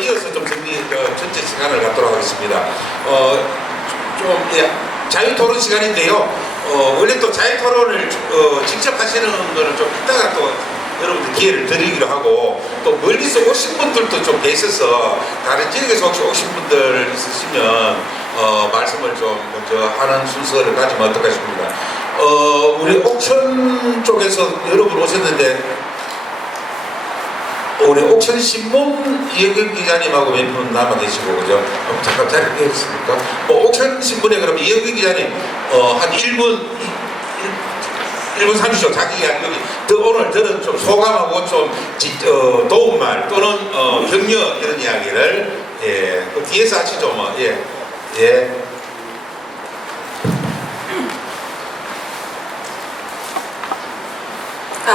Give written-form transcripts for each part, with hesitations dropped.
이어서 좀 전체 시간을 갖도록 하겠습니다. 자유 토론 시간인데요. 원래 또 자유 토론을 직접 하시는 거는 좀 이따가 또 여러분들 기회를 드리기로 하고, 또 멀리서 오신 분들도 좀 계셔서 다른 지역에서 혹시 오신 분들 있으시면 말씀을 좀 먼저 하는 순서를 가지면 어떨까 싶습니다. 우리 옥천 쪽에서 여러분 오셨는데, 우리 옥천신문 이영경 기자님하고 몇 분 남아 계시고, 그죠? 잠깐 자리 되겠습니까? 옥천신문에 그럼 이영경 기자님 한 1분 30초 자기 이야기, 오늘 들은 좀 소감하고 좀 도움말 또는 격려 이런 이야기를 그 뒤에서 하시죠. 뭐. 예.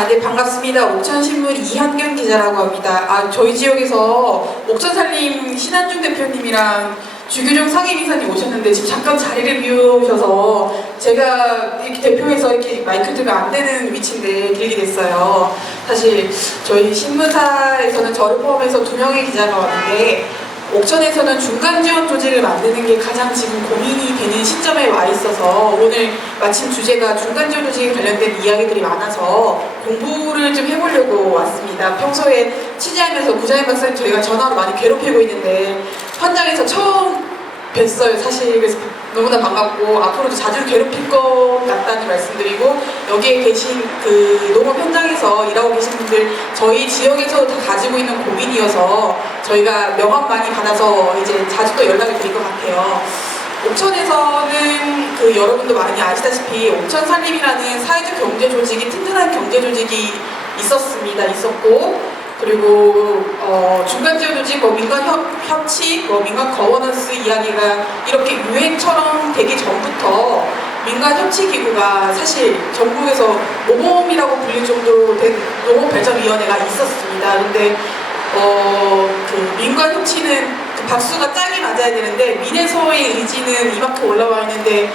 네, 반갑습니다. 옥천신문 이현경 기자라고 합니다. 저희 지역에서 옥천살림 신한중 대표님이랑 주규종 상임이사님 오셨는데 지금 잠깐 자리를 비우셔서 제가 이렇게 대표해서 이렇게 마이크 들면 안 되는 위치인데 길게 됐어요. 사실 저희 신문사에서는 저를 포함해서 2명의 기자가 왔는데, 옥천에서는 중간 지원 조직을 만드는 게 가장 지금 고민이 되는 시점에 와 있어서 오늘 마침 주제가 중간 지원 조직에 관련된 이야기들이 많아서 공부를 좀 해보려고 왔습니다. 평소에 취재하면서 구자인 박사님 저희가 전화로 많이 괴롭히고 있는데 현장에서 처음 뵀어요. 사실 그래서 너무나 반갑고 앞으로도 자주 괴롭힐 것 같다는 말씀드리고, 여기에 계신 그 농업 현장에서 일하고 계신 분들 저희 지역에서 다 가지고 있는 고민이어서 저희가 명함 많이 받아서 이제 자주 또 연락을 드릴 것 같아요. 옥천에서는 여러분도 많이 아시다시피 옥천살림이라는 사회적 경제 조직이, 튼튼한 경제 조직이 있었고, 그리고 중간 지원 조직, 민간 협치, 민간 거버넌스 이야기가 이렇게 유행처럼 되기 전부터 민간 협치 기구가 사실 전국에서 모범이라고 불릴 정도로 된 농업발전위원회가 있었습니다. 근데 민간 협치는 박수가 짝이 맞아야 되는데 민에서의 의지는 이만큼 올라와 있는데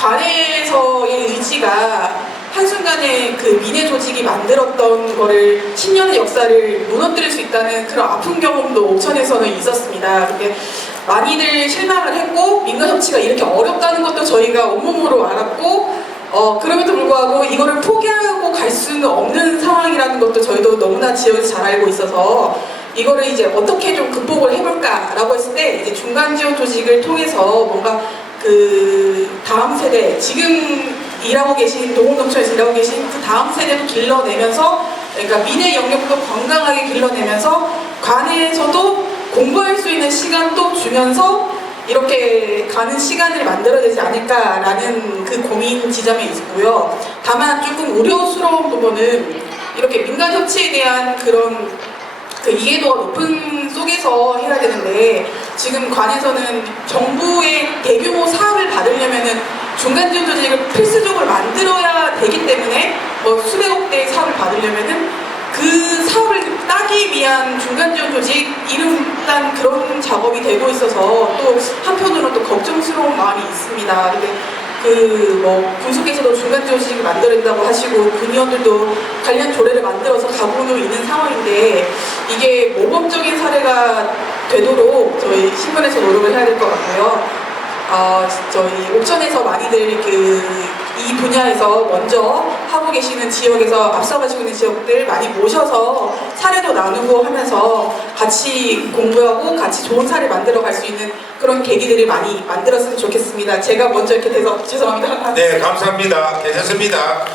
관에서의 의지가 한순간에 민의 조직이 만들었던 거를 10년의 역사를 무너뜨릴 수 있다는 그런 아픈 경험도 옥천에서는 있었습니다. 근데 많이들 실망을 했고, 민간협치가 이렇게 어렵다는 것도 저희가 온몸으로 알았고, 그럼에도 불구하고 이거를 포기하고 갈 수는 없는 상황이라는 것도 저희도 너무나 지역에서 잘 알고 있어서 이거를 이제 어떻게 좀 극복을 해볼까라고 했을 때 이제 중간 지원 조직을 통해서 뭔가 다음 세대, 지금 일하고 계신 농업농촌에서 일하고 계신 그 다음 세대도 길러내면서, 그러니까 민의 영역도 건강하게 길러내면서 관에서도 공부할 수 있는 시간도 주면서 이렇게 가는 시간을 만들어야 되지 않을까라는 그 고민 지점에 있고요. 다만 조금 우려스러운 부분은 이렇게 민간 협치에 대한 그런 이해도가 높은 속에서 해야 되는데, 지금 관에서는 정부의 대규모 사업을 받으려면은 중간 지원 조직을 필수적으로 만들어야 되기 때문에 수백억 대의 사업을 받으려면은 그 사업을 따기 위한 중간 지원 조직 일단 그런 작업이 되고 있어서 또 한편으로 또 걱정스러운 마음이 있습니다. 근데 군수께서도 중간 지원 조직을 만들어야 된다고 하시고 군의원들도 관련 조례를 만들어서 가고는 있는 상황인데, 이게 모범적인 사례가 되도록 저희 신문에서 노력을 해야 될 것 같고요. 저희 옥천에서 많이들 이 분야에서 먼저 하고 계시는 지역에서 앞서가시고 있는 지역들 많이 모셔서 사례도 나누고 하면서 같이 공부하고 같이 좋은 사례 만들어 갈 수 있는 그런 계기들을 많이 만들었으면 좋겠습니다. 제가 먼저 이렇게 돼서 죄송합니다. 네, 감사합니다. 괜찮습니다.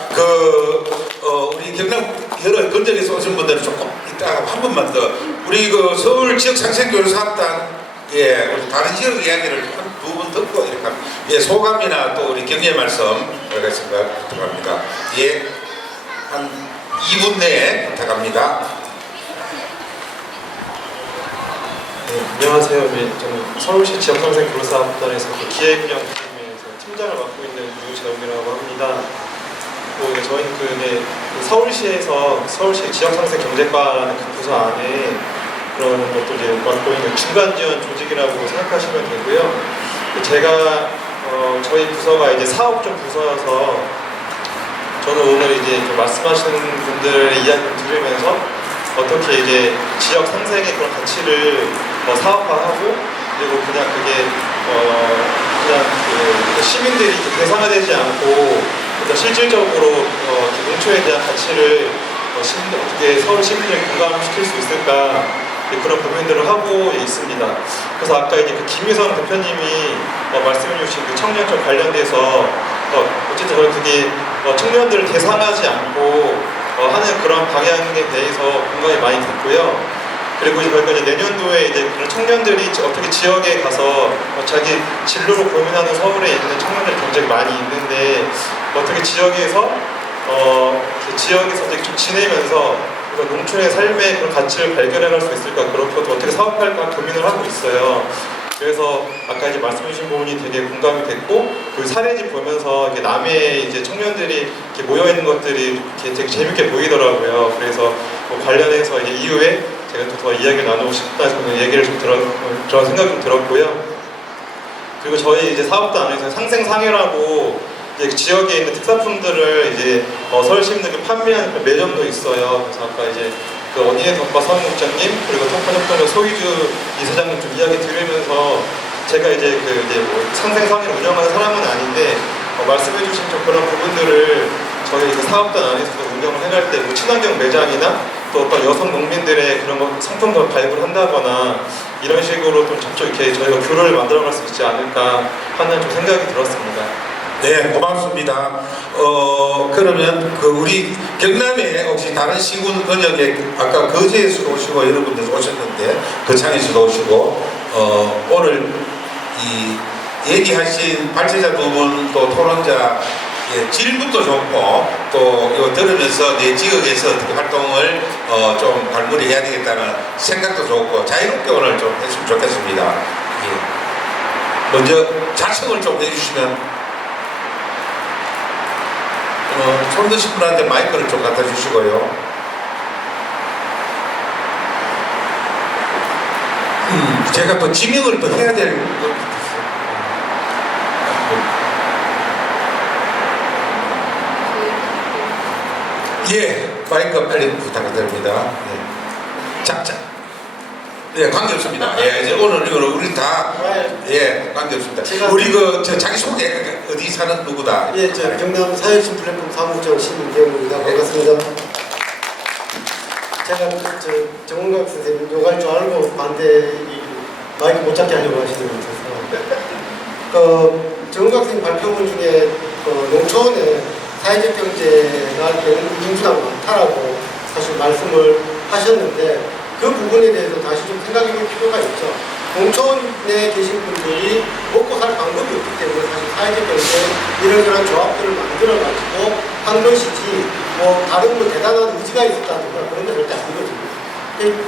우리 경남 여러 근적에서 오신 분들은 조금 이따 한 번만 더 우리 서울 지역 상생교류사업단 우리 다른 지역 이야기를 한 2분 듣고 이렇게 합니다. 소감이나 또 우리 격려 말씀 하겠습니다. 부탁합니다. 한 2분 내에 부탁합니다. 안녕하세요. 저는 서울시 지역상생교류사업단에서 기획경팀에서 팀장을 맡고 있는 유재웅이라고 합니다. 저희는 서울시에서 서울시 지역상생경제과라는 그 부서 안에 그런 것도 이제 맡고 있는 중간 지원 조직이라고 생각하시면 되고요. 제가 저희 부서가 이제 사업적 부서여서 저는 오늘 이제 말씀하시는 분들의 이야기를 들으면서 어떻게 이제 지역 상생의 그런 가치를 사업화하고 그리고 그냥 그게 그냥 그 시민들이 대상화되지 않고 일단 실질적으로 농촌에 대한 가치를 어떻게 서울 시민들에게 공감시킬 수 있을까 그런 고민들을 하고 있습니다. 그래서 아까 이제 그 김유성 대표님이 말씀해주신 그 청년촌 관련돼서 어쨌든 저는 그게 청년들을 대상하지 않고 하는 그런 방향에 대해서 공감이 많이 됐고요. 그리고 저희가 이제 내년도에 이제 그런 청년들이 어떻게 지역에 가서 자기 진로를 고민하는 서울에 있는 청년들이 굉장히 많이 있는데 어떻게 지역에서 지역에서 좀 지내면서 농촌의 삶의 그런 가치를 발견해갈 수 있을까 그런 것도 어떻게 사업할까 고민을 하고 있어요. 그래서 아까 이제 말씀해주신 부분이 되게 공감이 됐고 그 사례집 보면서 이렇게 남해 이제 청년들이 이렇게 모여 있는 것들이 이렇게 되게 재밌게 보이더라고요. 그래서 관련해서 이제 이후에 제가 또 더 이야기를 나누고 싶다 저는 얘기를 좀 그런 생각이 좀 들었고요. 그리고 저희 이제 사업도 안에서 상생상해라고 이제 그 지역에 있는 특산품들을 이제 서울 시민들께 판매하는 매점도 있어요. 그래서 아까 이제 그 어린이 덮밥 사무국장님 그리고 턱파적동의 소희주 이사장님 좀 이야기 들으면서 제가 이제 뭐 상생상해를 운영하는 사람은 아닌데 말씀해주신 좀 그런 부분들을 저희 그 사업단 안에서도 운영을 해갈 때 뭐 친환경 매장이나 또 어떤 여성 농민들의 그런 상품을 발굴한다거나 이런 식으로 좀 적극 이렇게 저희가 교류를 만들어갈 수 있지 않을까 하는 좀 생각이 들었습니다. 네, 고맙습니다. 그러면 그 우리 경남에 혹시 다른 시군 권역에 아까 거제에서도 오시고 여러분들 오셨는데 거창에서도 오시고 오늘 이 얘기하신 발제자 두 분 또 토론자 질문도 좋고 또 이거 들으면서 내 지역에서 어떻게 활동을 좀 발굴이 해야 되겠다는 생각도 좋고 자유롭게 오늘 좀 했으면 좋겠습니다. 먼저 자청을 좀 해주시면 손 드신 분한테 마이크를 좀 갖다 주시고요. 제가 또 지명을 또 해야 될 것 같았어요. 예, 마이크 빨리 부탁드립니다. 예, 관계없습니다. 예, 이제 오늘 이거는 우리 다, 예, 관계없습니다. 우리 저 자기소개, 어디 사는 누구다? 예, 저 경남 사회신 플랫폼 사무국장 신민경입니다. 반갑습니다. 제가 정은각 선생님 욕할 줄 알고 반대 마이크 못 잡게 하려고 하시는 것 같아서 정은각 선생님 발표문 중에 농촌에 사회적 경제가 인수가 많다라고 사실 말씀을 하셨는데 그 부분에 대해서 다시 좀 생각해 볼 필요가 있죠. 농촌에 계신 분들이 먹고 살 방법이 없기 때문에 사실 사회적 경제 이런저런 조합들을 만들어가지고 한 것이지 뭐 다른 뭐 대단한 의지가 있었다든가 그런 게 절대 아니거든요.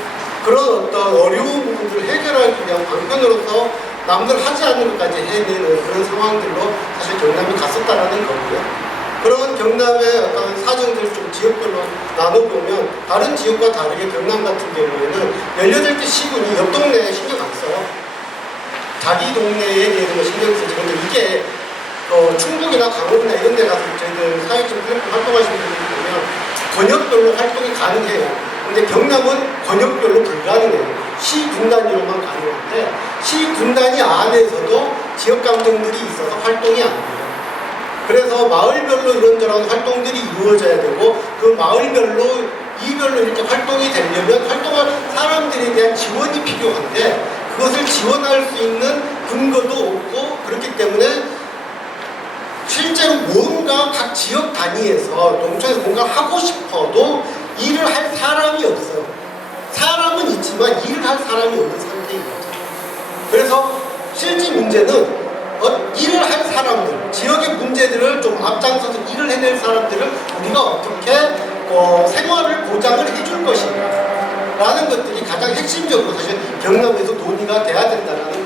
그런 어떤 어려운 부분들을 해결하기 위한 방편으로서 남들 하지 않는 것까지 해내는 그런 상황들로 사실 경남이 갔었다라는 거고요. 그런 경남의 어떤 사정들을 좀 지역별로 나눠보면 다른 지역과 다르게 경남 같은 경우에는 18개 시군이 옆 동네에 신경 안 써요. 자기 동네에 대해서 신경 쓰지. 근데 이게 충북이나 강원이나 이런 데 가서 저희들 사회적 플랫폼 활동하시는 분들 보면 권역별로 활동이 가능해요. 근데 경남은 권역별로 불가능해요. 시 분단위로만 가능한데 시 분단위 안에서도 지역 감정들이 있어서 활동이 안 돼요. 그래서 마을별로 이런저런 활동들이 이루어져야 되고 그 마을별로 이별로 이렇게 활동이 되려면 활동할 사람들에 대한 지원이 필요한데 그것을 지원할 수 있는 근거도 없고 그렇기 때문에 실제로 뭔가 각 지역 단위에서 농촌에서 뭔가 하고 싶어도 일을 할 사람이 없어요. 사람은 있지만 일을 할 사람이 없는 상태인 거죠. 그래서 실제 문제는 일을 할 사람들, 지역의 문제들을 좀 앞장서서 일을 해낼 사람들을 우리가 어떻게 생활을 보장을 해줄 것인가 라는 것들이 가장 핵심적으로 사실 경남에서 논의가 돼야 된다는 거죠.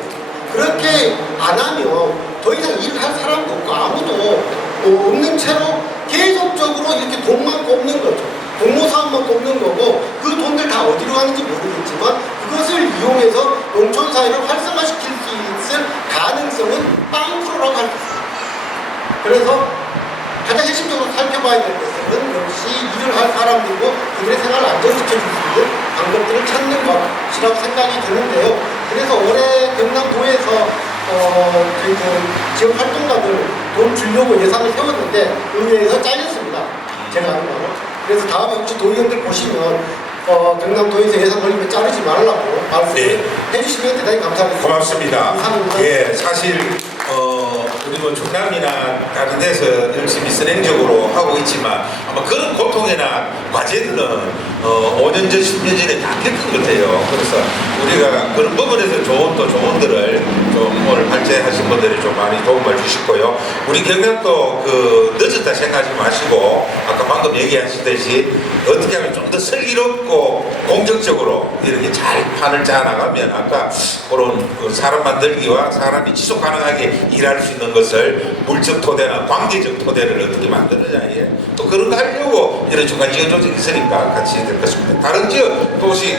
그렇게 안 하면 더 이상 일을 할 사람도 없고 아무도 없는 채로 계속적으로 이렇게 돈만 꼽는 거죠. 공모사업만 꼽는 거고 그 돈들 다 어디로 가는지 모르겠지만 그것을 이용해서 농촌 사회를 활성화시킬 수 있을 가능성은 빵프로라고 할 수 있습니다. 그래서 가장 핵심적으로 살펴봐야 될 것은 것은 역시 일을 할 사람들고 그들의 생활을 안정시켜 줄 수 있는 방법들을 찾는 것이라고 생각이 드는데요. 그래서 올해 경남도에서 저희 그 지역 활동가들 돈 주려고 예산을 세웠는데 의회에서 잘렸습니다. 제가 아는 바로. 그래서 다음에 혹시 도의원들 보시면 경남도에서 예산 걸리면 자르지 말라고 말씀을 해주시면 대단히 감사하겠습니다. 고맙습니다. 감사합니다. 예, 사실 우리 뭐 충남이나 다른 데서 열심히 선행적으로 하고 있지만 아마 그런 고통이나 과제들은 5년 전, 10년 전에 다 겪은 것 같아요. 그래서 우리가 그런 부분에서 좋은 또 조언들을 좀 오늘 발제하신 분들이 좀 많이 도움을 주실 거요. 우리 경남도 그 늦었다 생각하지 마시고 아까 방금 얘기하시듯이 어떻게 하면 좀 더 슬기롭고 공격적으로 이렇게 잘 판을 짜 나가면 아까 그런 그 사람 만들기와 사람이 지속 가능하게 일할 수 있는 것을 물적 토대나 관계적 토대를 어떻게 만드느냐, 또 그런 거 하려고 이런 중간 지역 조직이 있으니까 같이 해야 될 것입니다. 다른 지역 도시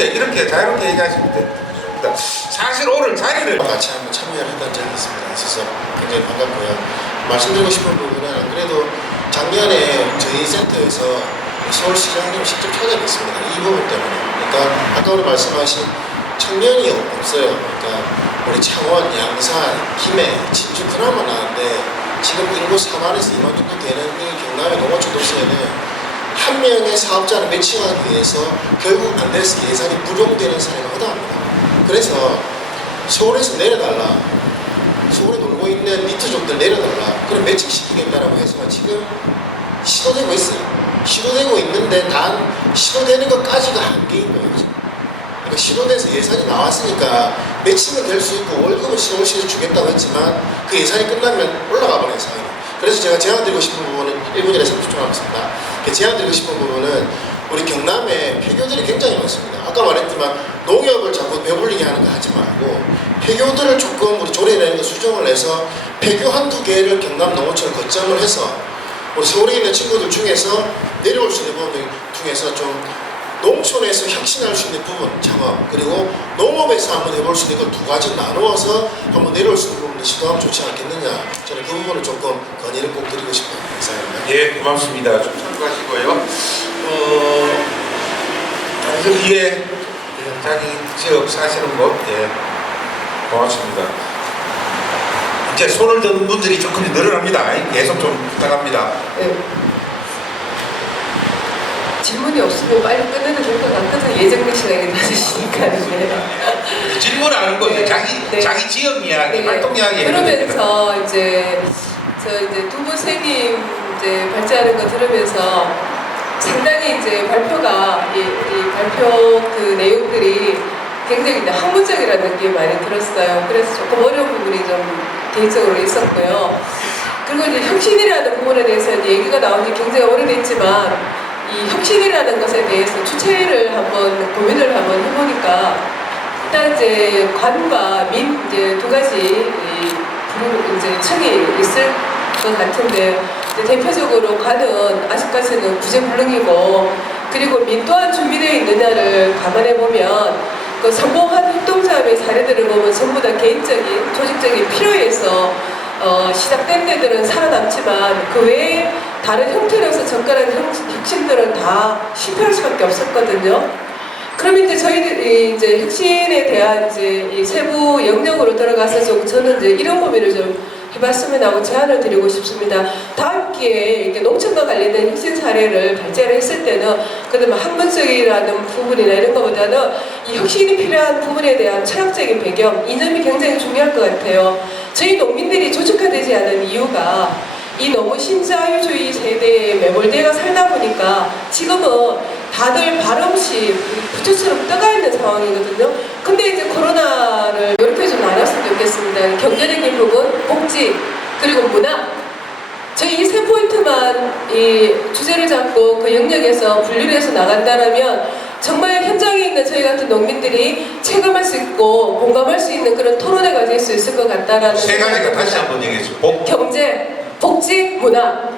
이렇게 자유롭게 얘기하시면 됩니다. 사실 오늘 자리를 같이 한번 참여를 했던 적이 있습니다. 있어서 굉장히 반갑고요. 말씀드리고 싶은 부분은 안 그래도 작년에 저희 센터에서 서울시장님 직접 찾아뵙습니다. 이 부분 때문에. 그러니까 아까 우리 말씀하신 청년이 없어요. 그러니까 우리 창원, 양산, 김해, 진주 그나마 나는데 지금 인구 4만에서 2만 정도 되는 이 경남의 농어촌 도시에는 한 명의 사업자를 매칭하기 위해서 결국 안 돼서 예산이 불용되는 사례가 허다합니다. 그래서 서울에서 내려달라. 서울에 놀고 있는 니트족들 내려달라. 그럼 매칭시키겠다라고 해서 지금 시도되고 있어요. 시도되고 있는데 단 시도되는 것까지가 한계인 거예요. 그러니까 시도돼서 예산이 나왔으니까 매칭은 될 수 있고 월급은 서울시에서 주겠다고 했지만 그 예산이 끝나면 올라가 버리는 상황이에요. 그래서 제가 제안드리고 싶은 부분은 1분에 30초 남았습니다. 제안드리고 싶은 부분은 우리 경남에 폐교들이 굉장히 많습니다. 아까 말했지만 농협을 자꾸 배불리게 하는 거 하지 말고 폐교들을 조금 우리 조례내는 거 수정을 해서 폐교 한두 개를 경남 농어촌을 거점을 해서 우리 서울에 있는 친구들 중에서 내려올 수 있는 부분들 중에서 좀 농촌에서 혁신할 수 있는 부분 창업 그리고 농업에서 한번 해볼 수 있는 걸 두 가지 나누어서 한번 내려올 수 있는 부분을 시도하면 좋지 않겠느냐. 저는 그 부분을 조금 건의를 꼭 드리고 싶어요. 이상입니다. 예, 고맙습니다. 좀 참고하시고요. 여기에 자기 지역 사시는 곳, 고맙습니다. 이제 손을 드는 분들이 조금 늘어납니다. 계속 좀 부탁합니다. 네. 질문이 없으면 빨리 끝내도 될 것 같아서 예정된 시간이 다르시니까. 네. 질문하는 건데 네. 자기 지역 이야기, 네. 활동 이야기. 그러면서 이제 두 분생님 이제 발제하는 거 들으면서 상당히 이제 발표가 이 발표 그 내용들이 굉장히 이제 학문적이라는 느낌이 많이 들었어요. 그래서 조금 어려운 부분이 좀 개인적으로 있었고요. 그리고 이제 혁신이라는 부분에 대해서 얘기가 나온 지 굉장히 오래됐지만 이 혁신이라는 것에 대해서 주체를 한번 고민을 한번 해보니까 일단 이제 관과 민 이제 두 가지 이제 층이 있을 것 같은데 대표적으로 관은 아직까지는 구제불능이고 그리고 민 또한 준비되어 있느냐를 감안해 보면 그 성공한 협동조합의 사례들을 보면 전부 다 개인적인 조직적인 필요에 의해서 시작된 데들은 살아남지만 그 외에 다른 형태로서 접근한 혁신들은 다 실패할 수밖에 없었거든요. 그럼 이제 저희들이 이제 혁신에 대한 이제 이 세부 영역으로 들어가서 좀 저는 이제 이런 고민을 좀 해봤으면 하고 제안을 드리고 싶습니다. 다음 기회에 이렇게 농촌과 관련된 혁신 사례를 발제를 했을 때는 그다음에 학문적이라는 부분이나 이런 것보다는 이 혁신이 필요한 부분에 대한 철학적인 배경, 이념이 굉장히 중요할 것 같아요. 저희 농민들이 조직화되지 않은 이유가 이 너무 신자유주의 세대에 매몰되어 살다 보니까 지금은 다들 발음시 부처처럼 떠가 있는 상황이거든요. 근데 이제 코로나를 이렇게 좀 나눴으면 좋겠습니다. 경제적인 부분, 복지, 그리고 문화. 저희 이 세 포인트만 이 주제를 잡고 그 영역에서 분류를 해서 나간다면 정말 현장에 있는 저희 같은 농민들이 체감할 수 있고 공감할 수 있는 그런 토론회가 될 수 있을 것 같다라는 세 가지가 다시 한번 얘기해 주세요. 경제, 복지, 문화.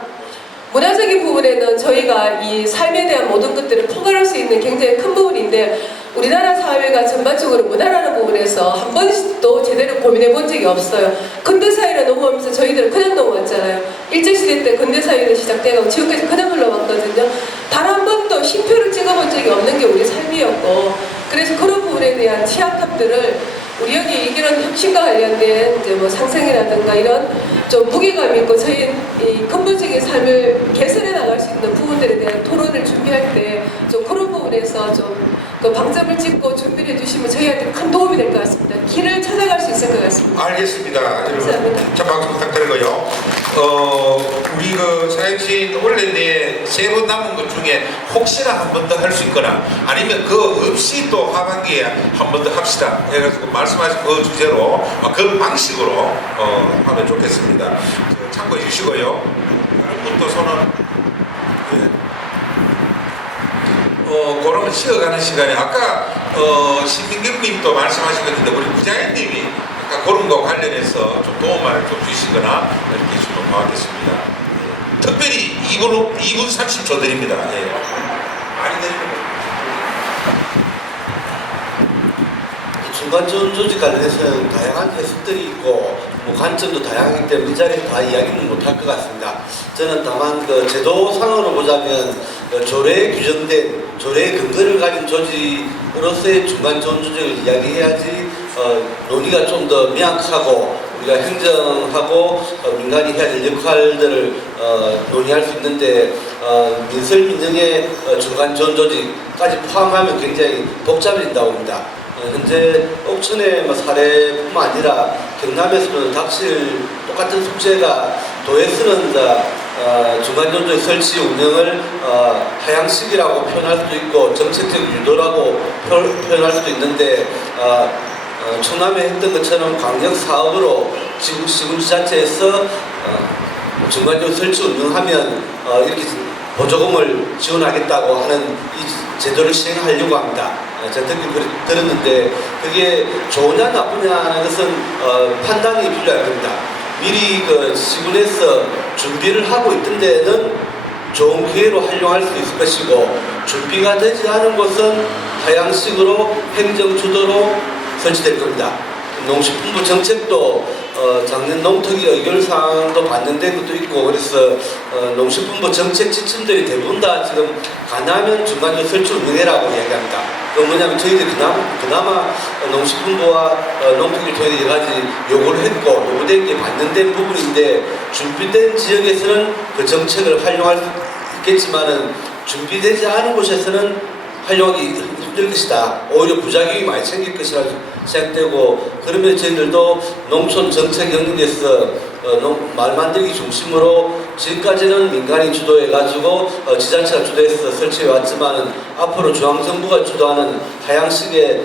문화적인 부분에는 저희가 이 삶에 대한 모든 것들을 포괄할 수 있는 굉장히 큰 부분인데 우리나라 사회가 전반적으로 문화라는 부분에서 한 번도 제대로 고민해 본 적이 없어요. 근대사회를 넘어오면서 저희들은 그냥 넘어왔잖아요. 일제시대 때 근대사회가 시작되고 지금까지 그냥 흘러왔거든요. 단 한 번도 쉼표를 찍어본 적이 없는 게 우리 삶이었고, 그래서 그런 부분에 대한 취약함들을 우리 여기 이런 혁신과 관련된 이제 뭐 상생이라든가 이런 좀 무게감 있고 저희 이 근본적인 삶을 개선해 나갈 수 있는 부분들에 대한 토론을 준비할 때 좀 그런 부분에서 좀 그 방점을 찍고 준비를 해주시면 저희한테 큰 도움이 될 것 같습니다. 길을 찾아갈 수 있을 것 같습니다. 알겠습니다. 감사합니다. 자, 박수 부탁드리고요. 우리 그 사역신 원래 내에 3번 남은 것 중에 혹시나 한 번 더 할 수 있거나 아니면 그거 없이 또 하반기에 한 번 더 합시다 해가지고 말씀하신 그 주제로 그 방식으로 하면 좋겠습니다. 참고해 주시고요. 다른 분도 손은 그러면 쉬어가는 시간에 아까 신민경님도 말씀하셨는데 우리 부장님이 아까 그런 거 관련해서 좀 도움을 좀 주시거나 이렇게 해주면 고맙겠습니다. 특별히 2분 30초 드립니다. 예. 많이 드립니다. 중간지원 조직 관련해서는 다양한 해석들이 있고 관점도 다양하기 때문에 이 자리에서 다 이야기는 못할 것 같습니다. 저는 다만 그 제도상으로 보자면 조례에 규정된 조례의 근거를 가진 조직으로서의 중간지원 조직을 이야기해야지 논의가 좀 더 명확하고 우리가 행정하고 민간이 해야 될 역할들을 논의할 수 있는데 민설민영의 중간지원 조직까지 포함하면 굉장히 복잡해진다고 봅니다. 현재 옥천의 사례뿐만 아니라 경남에서는 닥칠 똑같은 숙제가 도에서는 중간전조의 설치 운영을 하향식이라고 표현할 수도 있고 정책적 유도라고 표현할 수도 있는데 충남에 했던 것처럼 광역 사업으로 시군지자체에서 중간전 설치 운영하면 이렇게 보조금을 지원하겠다고 하는 이 제도를 시행하려고 합니다. 제가 들었는데 그게 좋으냐 나쁘냐는 것은 판단이 필요할 겁니다. 미리 그 시군에서 준비를 하고 있던 데는 좋은 기회로 활용할 수 있을 것이고 준비가 되지 않은 곳은 하향식으로 행정주도로 설치될 겁니다. 농식품부 정책도 작년 농특위 의결사항도 반영된 것도 있고 그래서 농식품부 정책 지침들이 대부분 다 지금 가능하면 중간적 설치 운영해라고 이야기합니다. 그건 뭐냐면 저희들이 그나마 농식품부와 농특위를 통해 여러 가지 요구를 했고 요구된 게 반영된 부분인데 준비된 지역에서는 그 정책을 활용할 수 있겠지만은 준비되지 않은 곳에서는 활용하기 힘들 것이다. 오히려 부작용이 많이 생길 것이라 생각되고 그러면 저희들도 농촌 정책 영역에서 말 만들기 중심으로 지금까지는 민간이 주도해가지고 지자체가 주도해서 설치해왔지만은 앞으로 중앙정부가 주도하는 하향식의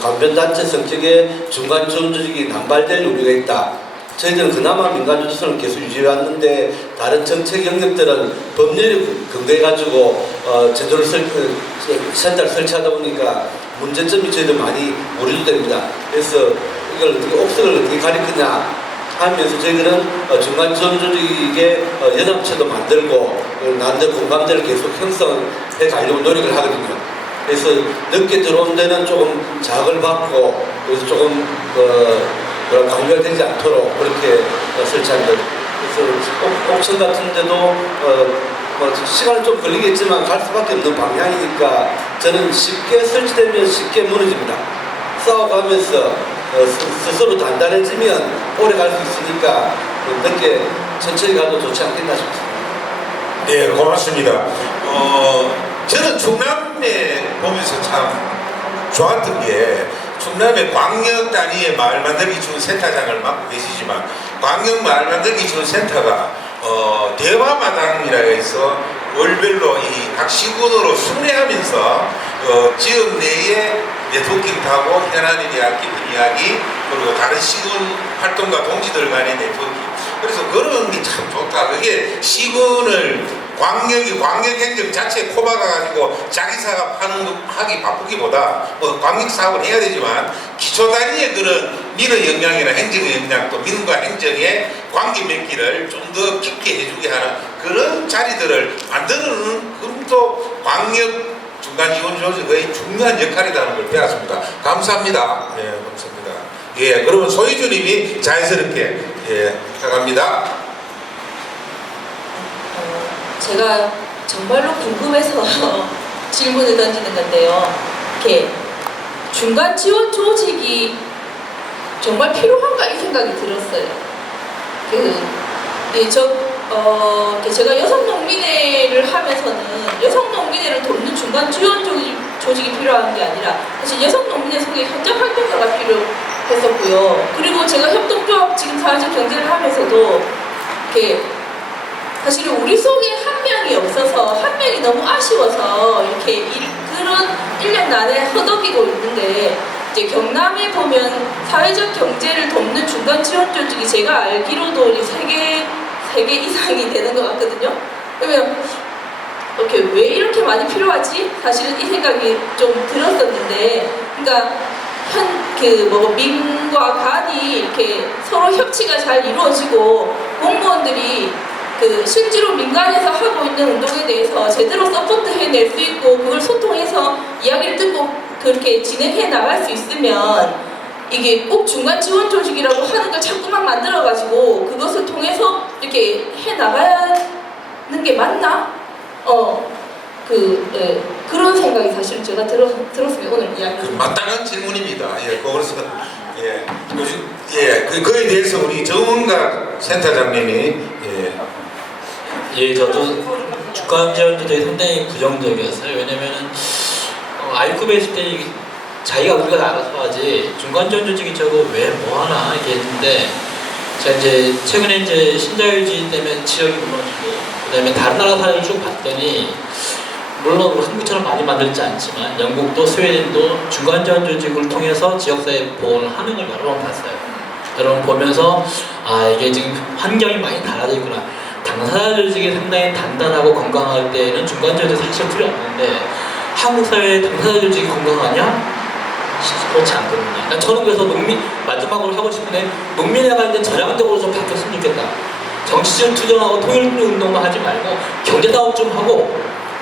관변단체 성격의 중간지원조직이 남발될 우려가 있다. 저희들은 그나마 민간주도성을 계속 유지해왔는데 다른 정책 영역들은 법률에 근거해가지고 제도를 센터를 설치하다 보니까 문제점이 저희들 많이 우려도 됩니다. 그래서 이걸 어떻게 옥석을 어떻게 가릴 거냐 하면서 저희들은 중간지원조직의 연합체도 만들고 남들 공감대를 계속 형성해 가려고 노력을 하거든요. 그래서 늦게 들어온 데는 조금 자극을 받고 그래서 조금 관리가 되지 않도록 그렇게 설치한 것. 그래서 옥천 같은 데도 시간은 좀 걸리겠지만 갈 수밖에 없는 방향이니까 저는 쉽게 설치되면 쉽게 무너집니다. 싸워가면서 스스로 단단해지면 오래 갈 수 있으니까 늦게 천천히 가도 좋지 않겠나 싶습니다. 네, 고맙습니다. 저는 충남에 보면서 참 좋았던 게 충남의 광역 단위의 마을 만들기 준 센터장을 맡고 계시지만 광역 마을 만들기 준 센터가 대화마당이라 해서 월별로 이 각 시군으로 순회하면서 지역 내에 네트워킹 타고 현안에 대한 깊은 이야기 그리고 다른 시군 활동가 동지들 간의 네트워킹 그래서 그런 게 참 좋다. 그게 시군을 광역행정 자체에 코박아가지고 자기 사업 하기 바쁘기보다 뭐 광역 사업을 해야 되지만 기초 단위의 그런 민의 역량이나 행정의 역량 또 민과 행정의 관계 맺기를 좀 더 깊게 해주게 하는 그런 자리들을 만드는 그럼 또 광역 중간 지원 조직의 중요한 역할이라는 걸 배웠습니다. 감사합니다. 예, 감사합니다. 예, 그러면 소희주님이 자연스럽게 나갑니다. 제가 정말로 궁금해서 질문을 던지는 건데요. 이렇게 중간 지원 조직이 정말 필요한가 이 생각이 들었어요. 제가 여성농민회를 하면서는 여성농민회를 돕는 중간 지원 조직이 필요한 게 아니라 사실 여성농민회 속에 현장 활동가가 필요했었고요. 그리고 제가 협동조합 지금 사회적 경제를 하면서도 이렇게 사실은 우리 속에 한 명이 없어서 한 명이 너무 아쉬워서 이렇게 그런 1년 내내 허덕이고 있는데 이제 경남에 보면 사회적 경제를 돕는 중간 지원 조직이 제가 알기로도 3개 이상이 되는 것 같거든요. 그러면 이렇게 왜 이렇게 많이 필요하지? 사실은 이 생각이 좀 들었었는데, 그러니까 민과 관이 이렇게 서로 협치가 잘 이루어지고 공무원들이 실제로 민간에서 하고 있는 운동에 대해서 제대로 서포트 해낼 수 있고 그걸 소통해서 이야기를 듣고 그렇게 진행해 나갈 수 있으면 이게 꼭 중간 지원 조직이라고 하는 걸 자꾸만 만들어가지고 그것을 통해서 이렇게 해 나가는 게 맞나? 그런 생각이 사실 제가 들었으면 오늘 이야기. 마땅한 질문입니다. 예, 그래서 그거에 대해서 우리 정은각 센터장님이 저도 주간 지원 조직이 상당히 부정적이었어요. 왜냐면은 아이쿠브 했을 때 자기가 우리가 알아서 하지 중간 지원 조직이 저거 왜 뭐하나 이렇게 했는데 제가 이제 최근에 이제 신자유주의 때문에 지역이 무너지고 그다음에 다른 나라 사례를 쭉 봤더니 물론 한국처럼 많이 만들지 않지만 영국도 스웨덴도 중간 지원 조직을 통해서 지역사회 보호를 하는 걸 여러 번 봤어요. 여러 번 보면서 이게 지금 환경이 많이 달라져 있구나. 당사자 조직이 상당히 단단하고 건강할 때는 중간 지원 조직이 사실 필요 없는데 한국 사회의 당사자 조직이 건강하냐? 그렇지 않거든요. 그러니까 저는 그래서 마지막으로 하고 싶은데 농민회가 이제 전향적으로 좀 바뀌었으면 좋겠다. 정치적 투쟁하고 통일운동 운동만 하지 말고 경제사업 좀 하고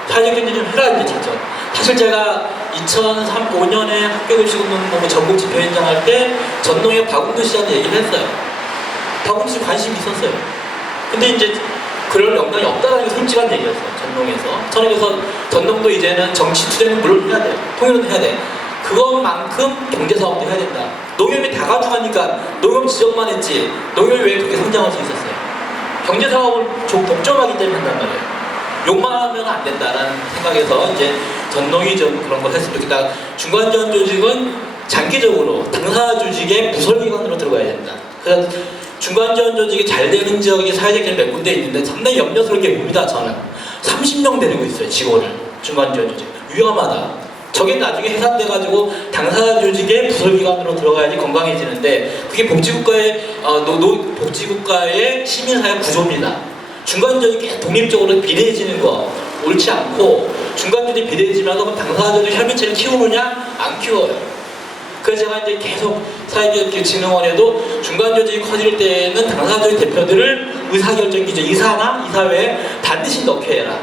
사회적 경제 좀 해라 이제 진짜. 사실 제가 2005년에 학교급식운동 전국 집회현장 할 때 전농에 박웅근 씨한테 얘기를 했어요. 박웅근 씨 관심이 있었어요. 근데 이제 그럴 영향이 없다는 게 솔직한 얘기였어요. 전농에서. 저는 그래서 전농도 이제는 정치 투쟁은 물론 해야 돼. 통일은 해야 돼. 그것만큼 경제사업도 해야 된다. 농협이 다 가져가니까 농협 지적만 했지 농협이 왜 그렇게 성장할 수 있었어요? 경제사업을 좀 독점하기 때문에 한단 말이에요. 욕만 하면 안 된다는 생각에서 이제 전농이 좀 그런 걸 했으면 좋겠다. 중간지원 조직은 장기적으로 당사자 조직의 부설기관으로 들어가야 된다. 그래서 중간지원 조직이 잘 되는 지역이 사회적 몇 군데 있는데 상당히 염려스럽게 봅니다. 저는 30명 데리고 있어요. 직원을. 중간지원 조직. 위험하다. 저게 나중에 해산돼가지고 당사자 조직의 부설기관으로 들어가야지 건강해지는데 그게 복지국가의 복지국가의 시민사회 구조입니다. 중간 조직이 독립적으로 비례해지는 거 옳지 않고 중간 조직이 비례해지면서 당사자 조직 협의체를 키우느냐 안 키워요. 그래서 제가 이제 계속 사회교육진흥원에도 중간 조직이 커질 때는 당사자 조직 대표들을 의사결정 기준 이사나 이사회에 반드시 넣게 해라.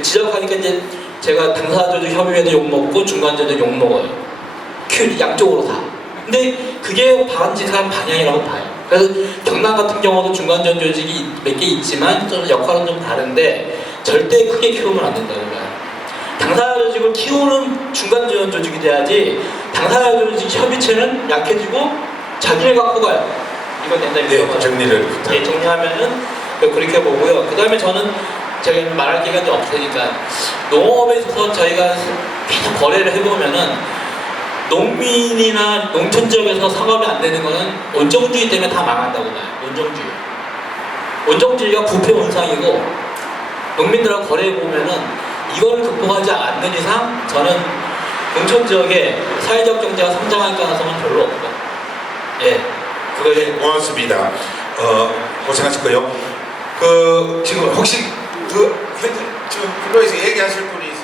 지적하니까 이제 제가 당사자 조직 협의회도 욕먹고 중간 조직 욕먹어요. 양쪽으로 다. 근데 그게 바람직한 방향이라고 봐요. 그래서 경남 같은 경우도 중간 지원 조직이 몇 개 있지만 좀 역할은 좀 다른데 절대 크게 키우면 안 된다는 거예요. 당사자 조직을 키우는 중간 지원 조직이 돼야지 당사자 조직 협의체는 약해지고 자기를 갖고 가요. 이건 된다. 네, 정리를. 예, 정리하면은 그렇게 보고요. 그 다음에 저는 제가 말할 기간이 없으니까 농업에 있어서 저희가 계속 거래를 해보면은 농민이나 농촌 지역에서 사업이 안 되는 거는 원정주의 때문에 다 망한다고 봐요. 원정주의. 원정주의가 부패 원상이고 농민들하고 거래해 보면은 이걸 극복하지 않는 이상 저는 농촌 지역에 사회적 경제가 성장할 가능성은 별로 없다. 예, 그거에 고맙습니다. 고생하셨고요. 지금 혹시 지금 블로에서 얘기하실 분이 있으시면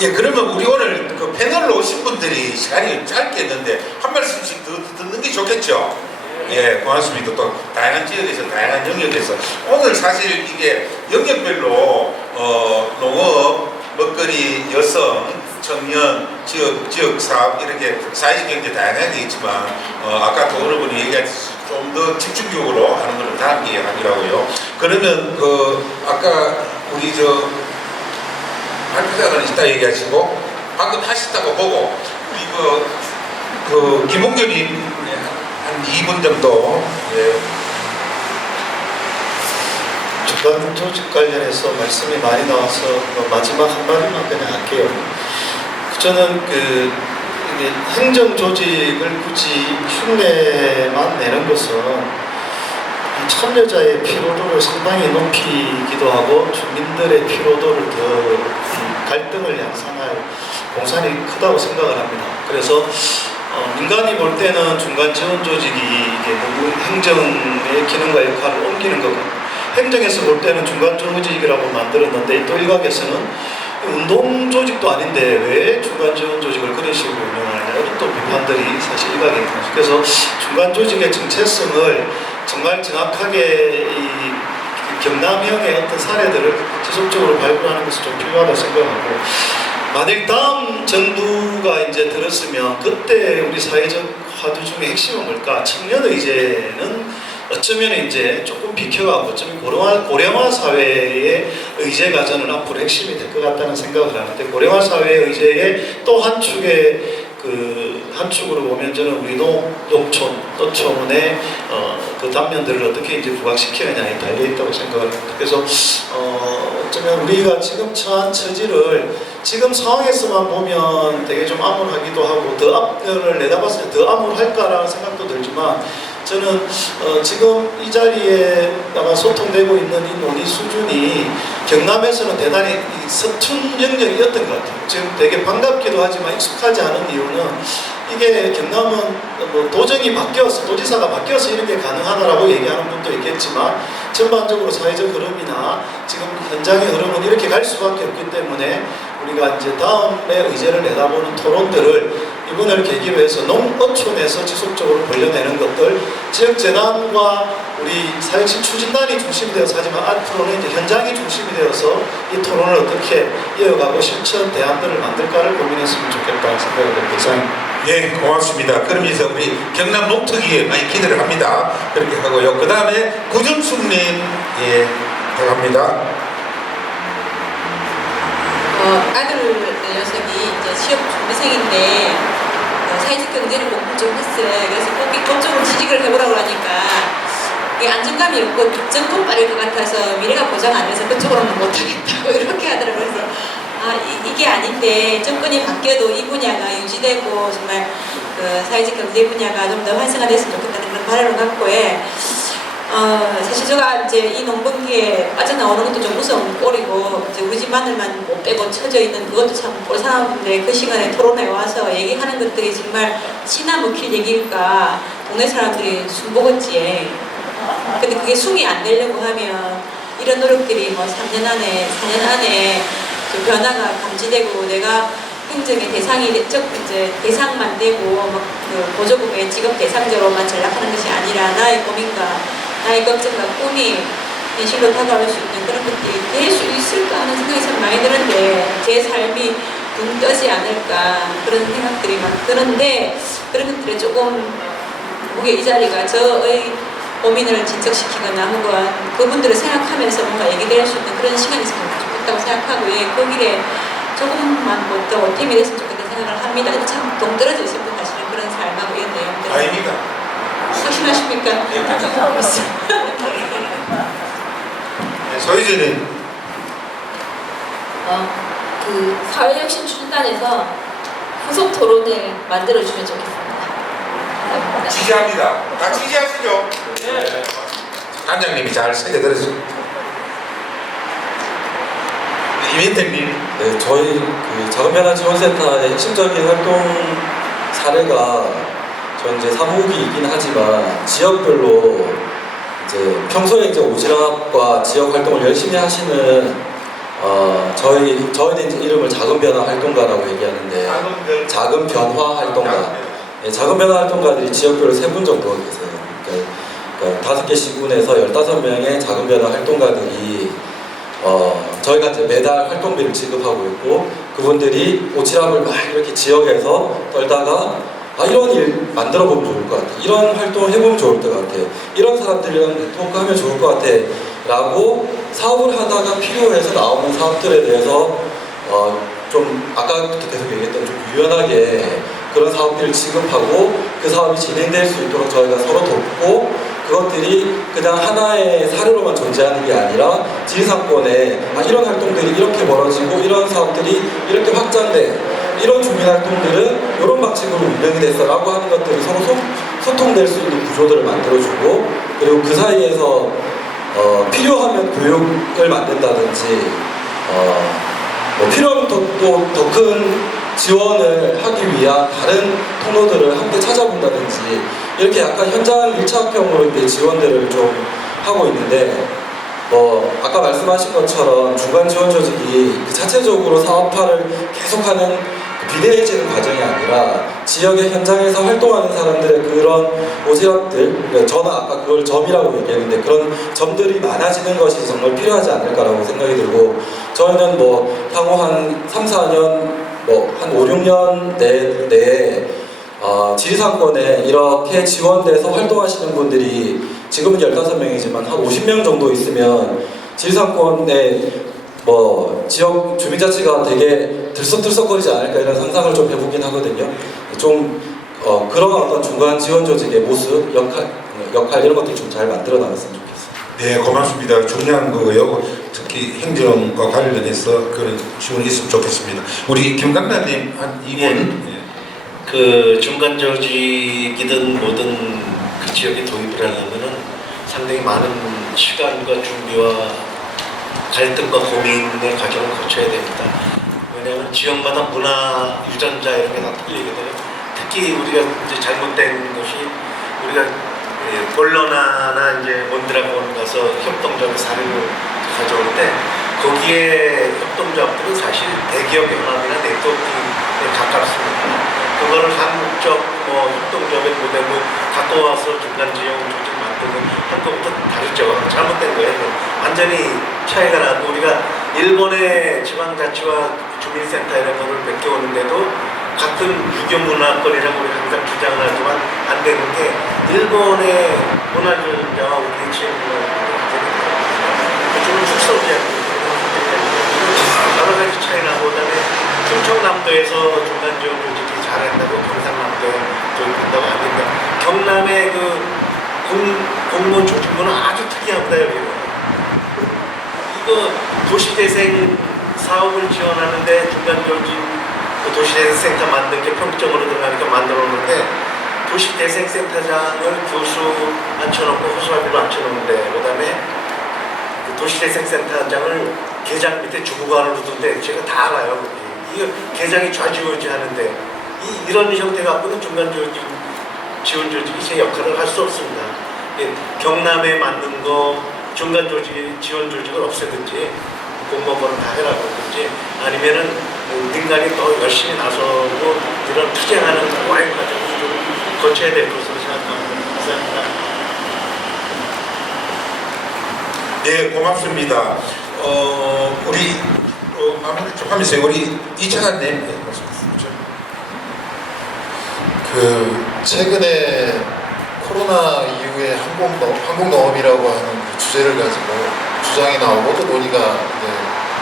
예, 그러면 우리 오늘 그 패널로 오신 분들이 시간이 짧겠는데 한 말씀씩 더 듣는 게 좋겠죠? 예, 고맙습니다. 또 다양한 지역에서 다양한 영역에서 오늘 사실 이게 영역별로 농업, 먹거리, 여성, 청년, 지역 사업 이렇게 사회적 경제 다양하게 있지만 아까 어느 분이 얘기했듯이 좀 더 집중적으로 하는 것을 다르게 하기로 하고요. 그러면 아까 우리 발표자는 이따 얘기하시고 방금 하셨다고 보고 우리 김홍규님 한 2분 정도. 예. 주간 조직 관련해서 말씀이 많이 나와서 마지막 한마디만 그냥 할게요. 저는 이게 행정 조직을 굳이 흉내만 내는 것은 이 참여자의 피로도를 상당히 높이기도 하고 주민들의 피로도를 더 갈등을 양산할 공산이 크다고 생각을 합니다. 그래서 민간이 볼 때는 중간 지원 조직이 이게 너무 행정의 기능과 역할을 옮기는 거고, 행정에서 볼 때는 중간 조직이라고 만들었는데 또 일각에서는 운동 조직도 아닌데 왜 중간 지원 조직을 그런 식으로 운영하느냐, 이런 또 비판들이 사실 일각에 있는 거죠. 그래서 중간 조직의 정체성을 정말 정확하게 이 경남형의 어떤 사례들을 지속적으로 발굴하는 것이 좀 필요하다고 생각하고, 만약 다음 정부가 이제 들었으면 그때 우리 사회적 화두 중에 핵심은 뭘까? 청년 의제는 어쩌면 이제 조금 비켜가고 어쩌면 고령화 사회의 의제가 저는 앞으로 핵심이 될 것 같다는 생각을 하는데, 고령화 사회의 의제의 또 한 축의 한 축으로 보면 저는 우리 농촌, 노촌의 그 단면들을 어떻게 이제 부각시키느냐에 달려있다고 생각을 합니다. 그래서 어쩌면 우리가 지금 처한 처지를 지금 상황에서만 보면 되게 좀 암울하기도 하고 더 앞을 내다봤을 때 더 암울할까라는 생각도 들지만, 저는 지금 이 자리에 아마 소통되고 있는 이 논의 수준이 경남에서는 대단히 서툰 영역이었던 것 같아요. 지금 되게 반갑기도 하지만 익숙하지 않은 이유는 이게 경남은 뭐 도정이 바뀌어서, 도지사가 바뀌어서 이런 게 가능하다라고 얘기하는 분도 있겠지만, 전반적으로 사회적 흐름이나 지금 현장의 흐름은 이렇게 갈 수밖에 없기 때문에 우리가 이제 다음에 의제를 내다보는 토론들을 이번을 계기로 해서 농어촌에서 지속적으로 벌려내는 것들, 지역재단과 우리 사회적 추진단이 중심이 되어서, 하지만 앞으로는 이제 현장이 중심이 되어서 이 토론을 어떻게 이어가고 실천 대안들을 만들까를 고민했으면 좋겠다는 생각을 갖고 이상입니다. 예, 고맙습니다. 그러면서 우리 경남 농특위에 많이 기대를 합니다. 그렇게 하고요. 그 다음에 구정숙님, 예, 들어갑니다. 아들 녀석이 이제 시험 준비생인데 사회적 경제를 공부 좀 했어요. 그래서 그쪽으로 취직을 해보라고 하니까 이게 안정감이 없고 득점권 빠를 것 같아서 미래가 보장 안 돼서 그쪽으로는 못하겠다고 이렇게 하더라고요. 그래서 이게 아닌데 정권이 바뀌어도 이 분야가 유지되고 정말 그 사회적 경제 분야가 좀 더 활성화됐으면 좋겠다는 그런 바람을 갖고 사실 제가 이제 이 농번기에 빠져나오는 것도 좀 무서운 꼴이고, 이제 우리 집 마늘만 못 빼고 쳐져 있는 그것도 참 꼴사나운데, 그 시간에 토론에 와서 얘기하는 것들이 정말 씨나 먹힐 얘기일까, 동네 사람들이 숨 먹었지. 근데 그게 숨이 안 되려고 하면 이런 노력들이 뭐 3년 안에 4년 안에 그 변화가 감지되고, 내가 행정의 대상이 이제 대상만 되고 그 보조금의 지급 대상자로만 전락하는 것이 아니라 나의 고민과 나의 걱정과 꿈이 현실로 다가올 수 있는 그런 것들이 될 수 있을까 하는 생각이 참 많이 드는데, 제 삶이 붕 떠지 않을까 그런 생각들이 막 드는데, 그런 것들에 조금 무게 이 자리가 저의 고민을 진척시키거나 혹은 그분들을 생각하면서 뭔가 얘기될 수 있는 그런 시간이 있으면 좋겠다고 생각하고, 그 길에 조금만 더 보탬이 됐으면 좋겠다는 생각을 합니다. 참 동떨어져 있을 것 같으시는 그런 삶하고 이런 내용들. 아닙니다. 확신하십니까? 소유진은 그 사회혁신 추진단에서 후속 토론을 만들어주면 좋겠습니다. 지지합니다. 다 지지하시죠? 네. 단장님이 잘 새겨들었습니다. 이민택님. 네, 저희 그 작은변화지원센터의 핵심적인 활동 사례가 전 이제 사무국이긴 하지만 지역별로 이제 평소에 이제 오지랖과 지역 활동을 열심히 하시는 저희는 이제 이름을 작은 변화 활동가라고 얘기하는데, 작은 변화 활동가. 네, 작은 변화 활동가들이 지역별로 3분 정도가 계세요. 그러니까 5개 시군에서 15명의 작은 변화 활동가들이 저희가 이제 매달 활동비를 지급하고 있고 그분들이 오지랖을 막 이렇게 지역에서 떨다가 이런 일 만들어 보면 좋을 것 같아. 이런 활동 해보면 좋을 것 같아. 이런 사람들이랑 네트워크하면 좋을 것 같아. 라고 사업을 하다가 필요해서 나오는 사업들에 대해서 좀 아까부터 계속 얘기했던 좀 유연하게 그런 사업들을 지급하고 그 사업이 진행될 수 있도록 저희가 서로 돕고 그것들이 그냥 하나의 사례로만 존재하는 게 아니라 지리산권에 이런 활동들이 이렇게 벌어지고 이런 사업들이 이렇게 확장돼 이런 주민활동들은 이런 방식으로 운영이 됐어 라고 하는 것들을 서로 소통될 수 있는 구조들을 만들어주고 그리고 그 사이에서 필요하면 교육을 만든다든지 뭐 필요하면 더 큰 지원을 하기 위한 다른 통로들을 함께 찾아본다든지 이렇게 약간 현장 밀착형으로 이제 지원들을 좀 하고 있는데 아까 말씀하신 것처럼 중간 지원 조직이 그 자체적으로 사업화를 계속하는 비대해지는 과정이 아니라 지역의 현장에서 활동하는 사람들의 그런 오지랖들, 저는 아까 그걸 점이라고 얘기했는데 그런 점들이 많아지는 것이 정말 필요하지 않을까라고 생각이 들고 저희는 향후 한 3, 4년, 한 5, 6년 내에 지리산권에 이렇게 지원돼서 활동하시는 분들이 지금은 15명이지만 한 50명 정도 있으면 지리산권에 지역 주민자치가 되게 들썩들썩거리지 않을까 이런 상상을 좀 해보긴 하거든요. 좀 그런 어떤 중간 지원 조직의 모습, 역할 이런 것들 좀 잘 만들어 나갔으면 좋겠습니다. 네, 고맙습니다. 중요한 거고요. 특히 행정과 관련해서 그런 지원이 있으면 좋겠습니다. 우리 김강란님 한 2분. 그 중간 조직이든 뭐든 그 지역에 도입을 하려면은 상당히 많은 시간과 준비와 갈등과 고민의 과정을 거쳐야 됩니다. 왜냐하면 지역마다 문화 유전자 이런 게 다 틀리거든요. 특히 우리가 이제 잘못된 것이 우리가 볼러나나 이제 몬드라곤 가서 협동조합의 사례를 가져올 때 거기에 협동조합들은 사실 대기업 연합이나 네트워킹에 가깝습니다. 그거를 한국적 협동조합의 모델로 갖고 와서 중간지역 조직 만드는 한국부터 다르죠. 잘못된 거예요. 완전히 차이가 나고 우리가 일본의 지방자치와 주민센터 이런 거를 맡겨오는데도 같은 유교문화권이라고 우리가 항상 주장을 하지만 안 되는 게 일본의 문화유전자와 우리의 지역문화유전자가 좀 숙성되지 여러 가지 차이 나고 그다음에 충청남도에서 중간지역 조직이 잘한다고 경상남도에 조직한다고 하는데 경남의 공무원 조직문은 아주 특이합니다. 여기는 이거 도시재생 사업을 지원하는데 중간조직 도시재생센터 만든 게 평점으로 들어가니까 만들었는데 도시재생센터장을 교수 앉혀놓고 호수아비로 앉혀놓는데 그다음에 도시재생센터장을 계장 밑에 주무관을 두던데 제가 다 알아요. 이거 계장이 좌지우지하는데 이런 형태 갖고는 중간조직 지원조직이 제 역할을 할 수 없습니다. 경남에 맞는 거 중간조직 지원조직을 없애든지 공무원을 다 해라고 그러든지 아니면은 민간이 또 열심히 나서고 이런 투쟁하는 와인 과정을 좀 거쳐야 될 것으로 생각합니다. 네, 고맙습니다. 우리 마무리 좀 하면서 우리 이창환님 최근에 코로나 이후에 항공농업이라고 하는 그 주제를 가지고 주장이 나오고 또 논의가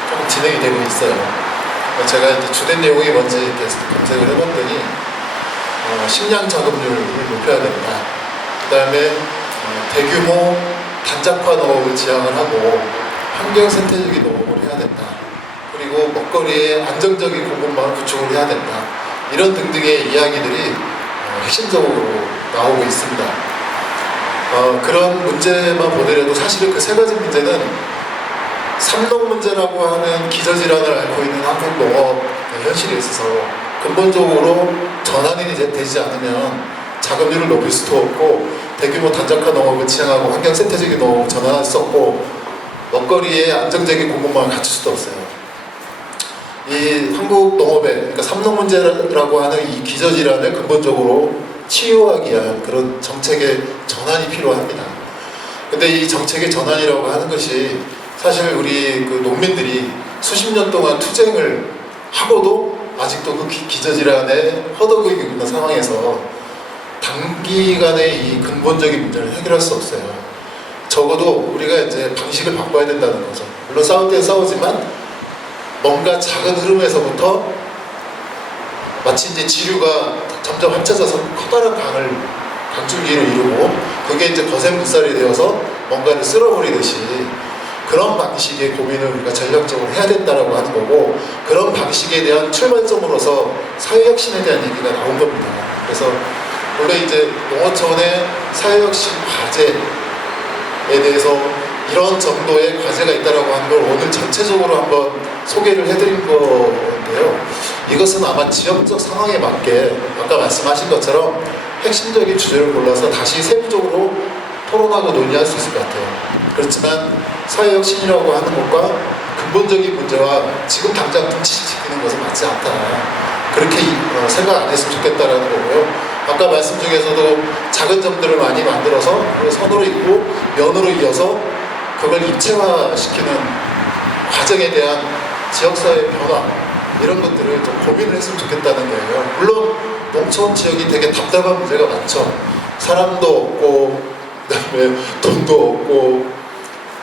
조금 진행이 되고 있어요. 제가 이제 주된 내용이 뭔지 이렇게 검색을 해봤더니 식량 자급률을 높여야 된다. 그 다음에 대규모 단작화 농업을 지향을 하고 환경 생태적인 농업을 해야 된다. 그리고 먹거리에 안정적인 공급망을 구축을 해야 된다. 이런 등등의 이야기들이 핵심적으로 나오고 있습니다. 그런 문제만 보더라도 사실은 그 세 가지 문제는 삼농 문제라고 하는 기저질환을 앓고 있는 한국 농업 현실에 있어서 근본적으로 전환이 되지 않으면 자급률을 높일 수도 없고 대규모 단작화 농업을 지향하고 환경 생태적인 농업을 전환할 수 없고 먹거리에 안정적인 공급망을 갖출 수도 없어요. 이 한국 농업의 그러니까 삼농 문제라고 하는 이 기저질환을 근본적으로 치유하기 위한 그런 정책의 전환이 필요합니다. 근데 이 정책의 전환이라고 하는 것이 사실 우리 그 농민들이 수십 년 동안 투쟁을 하고도 아직도 그 기저질환에 허덕이고 있는 상황에서 단기간에 이 근본적인 문제를 해결할 수 없어요. 적어도 우리가 이제 방식을 바꿔야 된다는 거죠. 물론 싸울 때 싸우지만 뭔가 작은 흐름에서부터 마치 이제 지류가 점점 합쳐져서 커다란 강줄기를 이루고 그게 이제 거센 물살이 되어서 뭔가를 쓸어버리듯이 그런 방식의 고민을 우리가 전략적으로 해야 된다라고 하는 거고 그런 방식에 대한 출발점으로서 사회혁신에 대한 얘기가 나온 겁니다. 그래서 원래 이제 농어촌의 사회혁신 과제에 대해서 이런 정도의 과제가 있다라고 하는 걸 오늘 전체적으로 한번 소개를 해드린 건데요. 이것은 아마 지역적 상황에 맞게 아까 말씀하신 것처럼 핵심적인 주제를 골라서 다시 세부적으로 토론하고 논의할 수 있을 것 같아요. 그렇지만 사회혁신이라고 하는 것과 근본적인 문제와 지금 당장 분치시키는 것은 맞지 않다. 그렇게 생각 안 했으면 좋겠다라는 거고요. 아까 말씀 중에서도 작은 점들을 많이 만들어서 선으로 잇고 면으로 이어서 그걸 입체화시키는 과정에 대한 지역사회 변화 이런 것들을 좀 고민을 했으면 좋겠다는 거예요. 물론 농촌 지역이 되게 답답한 문제가 많죠. 사람도 없고 그다음에 돈도 없고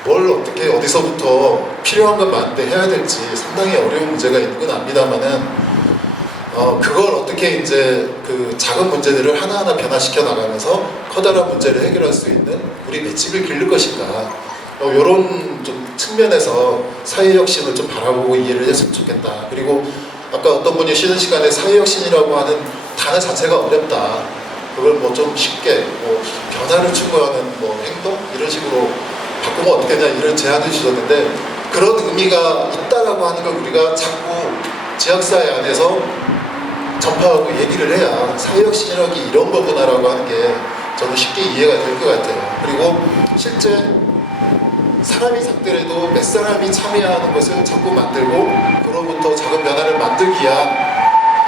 뭘 어떻게 어디서부터 필요한 건 많은데 해야 될지 상당히 어려운 문제가 있는 건 압니다만은 그걸 어떻게 이제 그 작은 문제들을 하나하나 변화시켜 나가면서 커다란 문제를 해결할 수 있는 우리 맷집을 기를 것인가 이런 좀 측면에서 사회혁신을 좀 바라보고 이해를 했으면 좋겠다. 그리고 아까 어떤 분이 쉬는 시간에 사회혁신이라고 하는 단어 자체가 어렵다. 그걸 뭐 좀 쉽게 뭐 변화를 추구하는 뭐 행동 이런 식으로 바꾸면 어떻겠냐 이런 제안을 주셨는데 그런 의미가 있다라고 하는 걸 우리가 자꾸 지역사회 안에서 전파하고 얘기를 해야 사회혁신이라는 게 이런 거구나라고 하는 게 저는 쉽게 이해가 될 것 같아요. 그리고 실제 사람이 작더라도 몇 사람이 참여하는 것을 자꾸 만들고 그로부터 작은 변화를 만들기 위한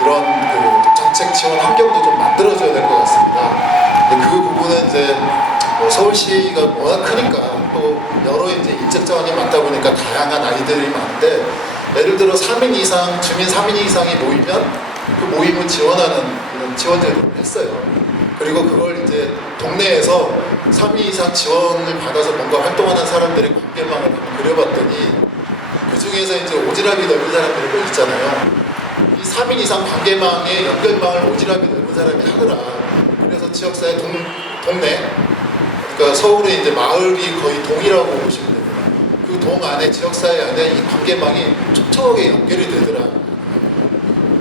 이런 그 정책 지원 환경도 좀 만들어줘야 될 것 같습니다. 근데 그 부분은 이제 뭐 서울시가 워낙 크니까 또 여러 이제 인적 자원이 많다 보니까 다양한 아이들이 많은데 예를 들어 3인 이상 주민 3인 이상이 모이면 그 모임을 지원하는 이런 지원제도를 했어요. 그리고 그걸 이제 동네에서 3인 이상 지원을 받아서 뭔가 활동하는 사람들의 관계망을 그려봤더니 그 중에서 이제 오지랖이 넓은 사람들이 있잖아요. 이 3인 이상 관계망의 연결망을 오지랖이 넓은 사람이 하더라. 그래서 지역사회 동네, 그러니까 서울의 이제 마을이 거의 동이라고 보시면 됩니다. 그 동 안에 지역사회 안에 이 관계망이 촉촉하게 연결이 되더라.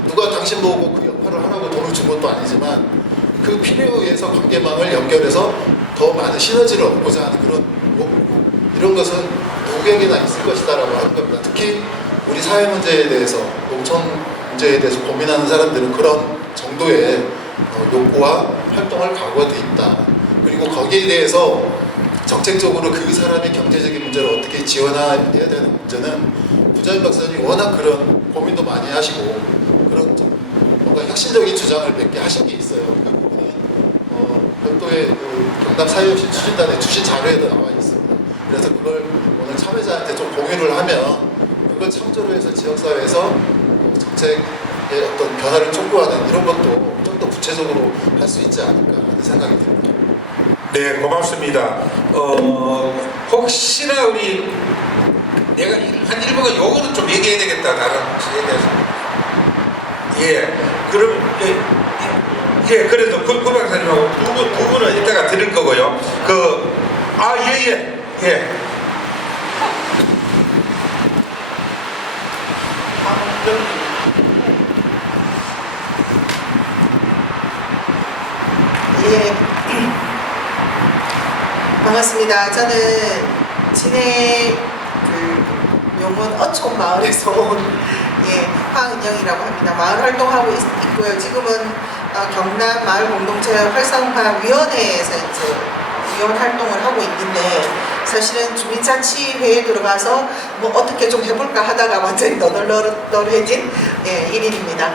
누가 당신 보고 그 역할을 하라고 돈을 준 것도 아니지만 그 필요에 의해서 관계망을 연결해서 더 많은 시너지를 얻고자 하는 그런 욕구 이런 것은 누구에게나 있을 것이다라고 하는 겁니다. 특히 우리 사회 문제에 대해서 농촌 문제에 대해서 고민하는 사람들은 그런 정도의 욕구와 활동을 각오가 돼 있다. 그리고 거기에 대해서 정책적으로 그 사람의 경제적인 문제를 어떻게 지원해야 되는 문제는 부자인 박사님이 워낙 그런 고민도 많이 하시고 그런 좀 뭔가 혁신적인 주장을 몇 개 하신 게 있어요. 그 부분은 별도의 그 경남 사회혁신 추진단의 추진 자료에도 나와 있습니다. 그래서 그걸 오늘 참여자한테 좀 공유를 하면 그걸 참조로 해서 지역사회에서 정책의 어떤 변화를 촉구하는 이런 것도 좀 더 구체적으로 할 수 있지 않을까 하는 생각이 듭니다. 네, 고맙습니다. 혹시나 우리 내가 한 1분간 요거는 좀 얘기해야 되겠다. 다른 시에 대해서. 예, 그럼 그래도 구 박사님하고 두 분은 이따가 들을 거고요. 예. 예, 반갑습니다. 저는 진해 그 용원 어촌 마을에서 온 황은영이라고 합니다. 마을 활동하고 있고요. 지금은 경남 마을 공동체 활성화 위원회에서 이제 위원 활동을 하고 있는데 사실은 주민자치회에 들어가서 뭐 어떻게 좀 해볼까 하다가 완전히 너덜너덜해진 일인입니다.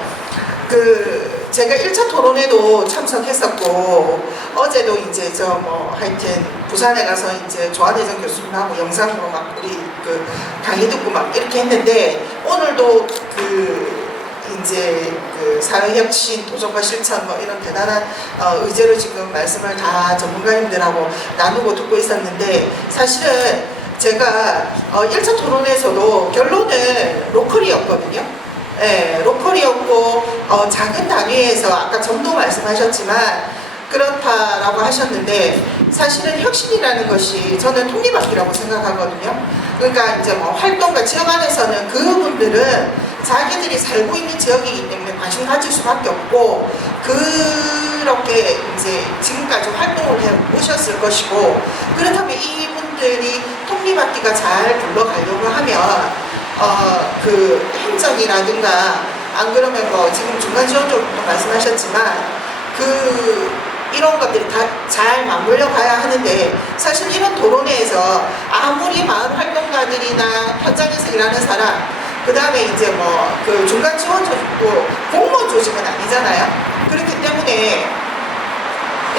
제가 1차 토론회도 참석했었고 어제도 이제 저 뭐 하여튼 부산에 가서 이제 조한혜정 교수님하고 영상으로 막 우리 그 강의 듣고 막 이렇게 했는데 오늘도 그 이제 그 사회혁신 도전과 실천 뭐 이런 대단한 의제로 지금 말씀을 다 전문가님들하고 나누고 듣고 있었는데 사실은 제가 1차 토론에서도 결론은 로컬이었거든요. 예, 로컬이었고 작은 단위에서 아까 점도 말씀하셨지만 그렇다라고 하셨는데 사실은 혁신이라는 것이 저는 톱니바퀴라고 생각하거든요. 그러니까 이제 뭐 활동가 지역 안에서는 그분들은 자기들이 살고 있는 지역이기 때문에 관심 가질 수밖에 없고 그렇게 이제 지금까지 활동을 해 오셨을 것이고 그렇다면 이분들이 톱니바퀴가 잘 굴러가려고 하면 그 행정이라든가 안 그러면 뭐 지금 중간지원적으로 말씀하셨지만 이런 것들이 다 잘 맞물려 가야 하는데 사실 이런 토론회에서 아무리 마을 활동가들이나 현장에서 일하는 사람 그 다음에 이제 뭐 그 중간 지원 조직도 공무원 조직은 아니잖아요. 그렇기 때문에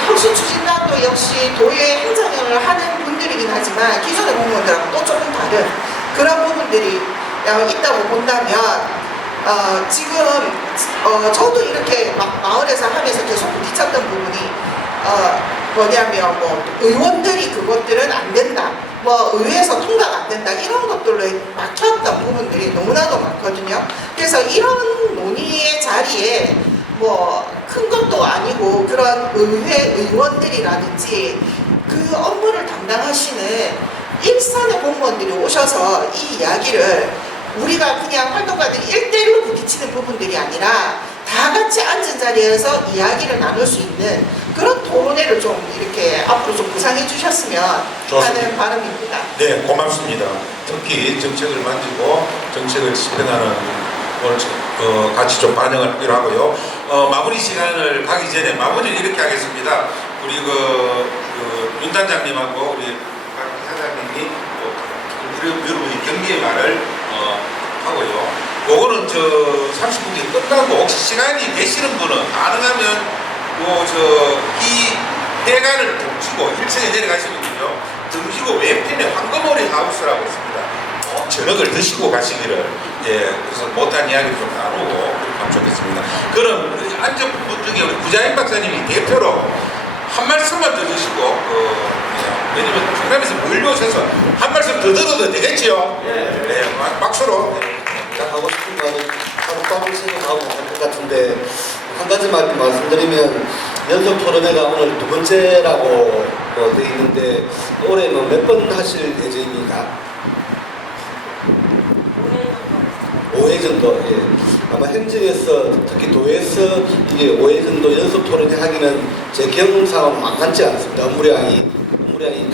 혁신 추진단도 역시 도의 행정을 하는 분들이긴 하지만 기존의 공무원들하고 또 조금 다른 그런 부분들이 있다고 본다면 지금 저도 이렇게 막 마을에서 하면서 계속 부딪혔던 부분이 뭐냐면 뭐 의원들이 그것들은 안 된다 뭐 의회에서 통과가 안 된다 이런 것들로 막혔던 부분들이 너무나도 많거든요. 그래서 이런 논의의 자리에 뭐 큰 것도 아니고 그런 의회 의원들이라든지 그 업무를 담당하시는 일선의 공무원들이 오셔서 이 이야기를 우리가 그냥 활동가들이 1대1로 부딪히는 부분들이 아니라 다 같이 앉은 자리에서 이야기를 나눌 수 있는 그런 토론회를 좀 이렇게 앞으로 좀 구상해 주셨으면 하는 바람입니다. 네, 고맙습니다. 특히 정책을 만들고 정책을 집행하는 걸 같이 좀 반영을 필요하고요. 마무리 시간을 가기 전에 마무리를 이렇게 하겠습니다. 우리 윤 단장님하고 우리 박 사장님이 여러분이 경기의 말을 하고요. 요거는 30분이 끝나고 혹시 시간이 되시는 분은 가능하면 이 회관을 등지고 1층에 내려가시거든요. 등지고 왼편에 황금오리 하우스라고 있습니다. 저녁을 드시고 가시기를 그래서 못한 이야기를 좀 나누고 그렇게 하면 좋겠습니다. 그럼 앉은 분 중에 우리 구자인 박사님이 대표로 한 말씀만 더 주시고 왜냐면 중간에서 몰려오셔서 한 말씀 더 들어도 되겠지요? 네, 박수로. 하고 싶은 말은 하룻밤을 생각하고 할 것 같은데 한 가지만 말씀드리면 연속 토론회가 오늘 두 번째라고 돼 있는데 올해는 몇 번 하실 예정입니까? 5회 정도. 예. 아마 행정에서 특히 도에서 이게 5회 정도 연속 토론회 하기는 제 경험상은 만만치 않습니다. 업무량이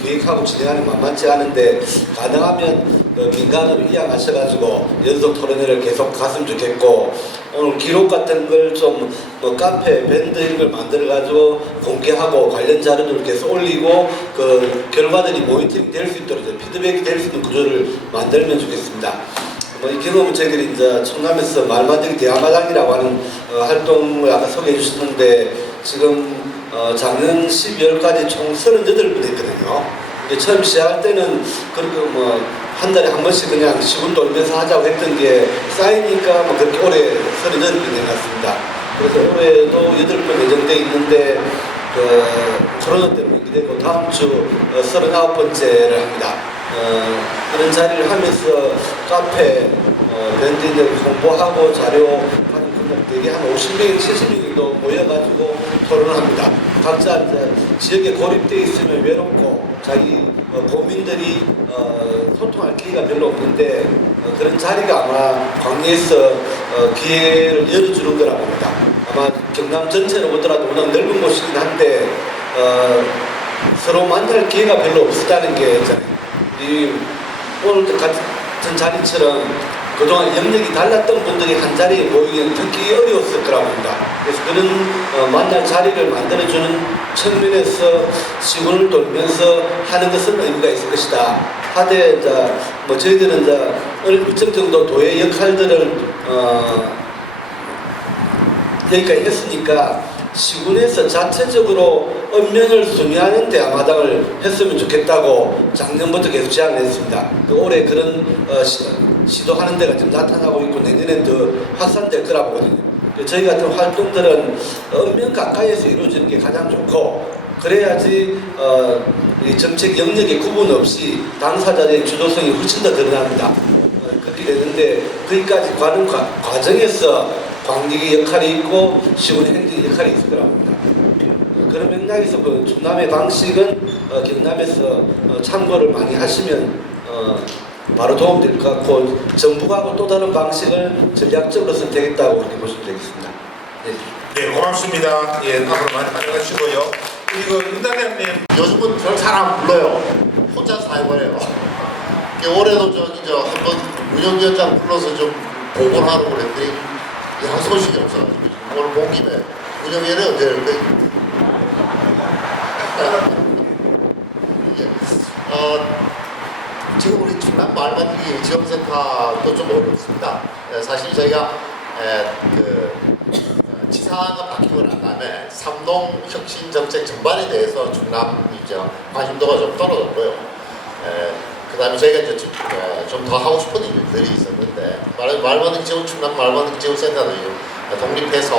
계획하고 진행하는 만만치 않은데 가능하면 민간으로 이양하셔가지고 연속 토론회를 계속 갔으면 좋겠고 오늘 기록 같은 걸 좀 카페, 밴드 이런 걸 만들어가지고 공개하고 관련 자료들을 계속 올리고 그 결과들이 모니터링 될 수 있도록 피드백이 될 수 있는 구조를 만들면 좋겠습니다. 이 경험은 저희들이 이제 청남에서 말만들기 대화마당이라고 하는 활동을 아까 소개해 주셨는데 지금 작년 12월까지 총 38분 했거든요. 처음 시작할 때는 그렇게 한 달에 한 번씩 그냥 시군 돌면서 하자고 했던 게 쌓이니까 그렇게 올해 38분 해놨습니다. 그래서 올해도 8번 예정돼 있는데 코로나 때문에 이렇게 되고 다음 주 39번째를 합니다. 이런 자리를 하면서 카페, 밴드들 홍보하고 자료 되게 한 50명, 70명 정도 모여가지고 토론을 합니다. 각자 이제 지역에 고립되어 있으면 외롭고 자기 고민들이 소통할 기회가 별로 없는데 그런 자리가 아마 광야에서 기회를 열어주는 거라고 봅니다. 아마 경남 전체로 보더라도 워낙 넓은 곳이긴 한데 서로 만날 기회가 별로 없었다는 게 오늘 같은 자리처럼 그동안 영역이 달랐던 분들이 한 자리에 모이기는 듣기 어려웠을 거라고 봅니다. 그래서 그런 만날 자리를 만들어주는 측면에서 시군을 돌면서 하는 것은 의미가 있을 것이다. 하되 저희들은 일정 정도 도의 역할들을 여기까지 했으니까 시군에서 자체적으로 읍면을 순회하는 대항마당을 했으면 좋겠다고 작년부터 계속 제안을 했습니다. 올해 그런 시도하는 데가 좀 나타나고 있고 내년엔 더 확산될 거라 보거든요. 저희 같은 활동들은 읍면 가까이에서 이루어지는 게 가장 좋고 그래야지 이 정책 영역의 구분 없이 당사자의 주도성이 훨씬 더 드러납니다. 그렇게 되는데 거기까지 가는 과정에서 관객의 역할이 있고 시군의 행정의 역할이 있을 거라고 합니다. 그런 맥락에서 그 충남의 방식은 경남에서 참고를 많이 하시면 바로 도움될 것 같고 정부하고 또 다른 방식을 전략적으로 선택했다고 그렇게 보시면 되겠습니다. 네. 네, 고맙습니다. 예, 앞으로 많이 활용하시고요. 그리고 윤단장님. 요즘은 별 사람 불러요. 혼자 사회해요. 올해도 저 한번 운영위원장 불러서 좀 보고를 하라고 그랬더니 양 소식이 없어가지고 오늘 본 김에 운영위원회 언제 할 거예요? 이게 지금 우리 충남 마을만들기 지원센터도 좀 어렵습니다. 사실 저희가 지사가 바뀌고 난 다음에 삼동 혁신 정책 전반에 대해서 충남 관심도가 좀 떨어졌고요. 그 다음에 저희가 이제 좀 더 하고 싶은 일들이 있었는데 마을만들기 지원 충남 마을만들기 지원센터도 독립해서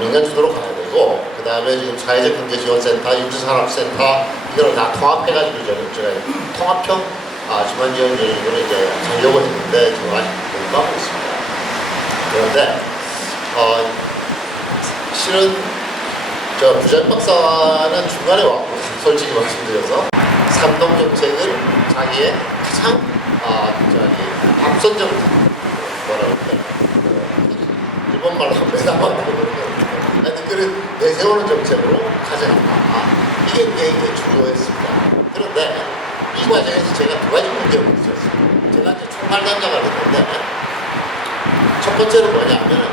민간 주도로 가야 되고 그 다음에 지금 사회적 경제 지원센터, 육지산업센터 이걸 다 통합해가지고 저희가 통합형 지원 지원적으로 이제 하려고 했는데 지금 아직 공부하고 있습니다. 그런데 실은 저 부장 박사는 중간에 왔고 솔직히 말씀드려서 삼동 정책을 자기의 가장 앞선적 뭐라고 할까요? 일본말로 매담한다고 그러는데 그런 내세우는 정책으로 가져간다. 이게 이제 주요했습니다. 그런데 이 과정에서 제가 두 가지 문제가 있었어요. 제가 이제 총괄단장을 했는데 첫 번째는 뭐냐면은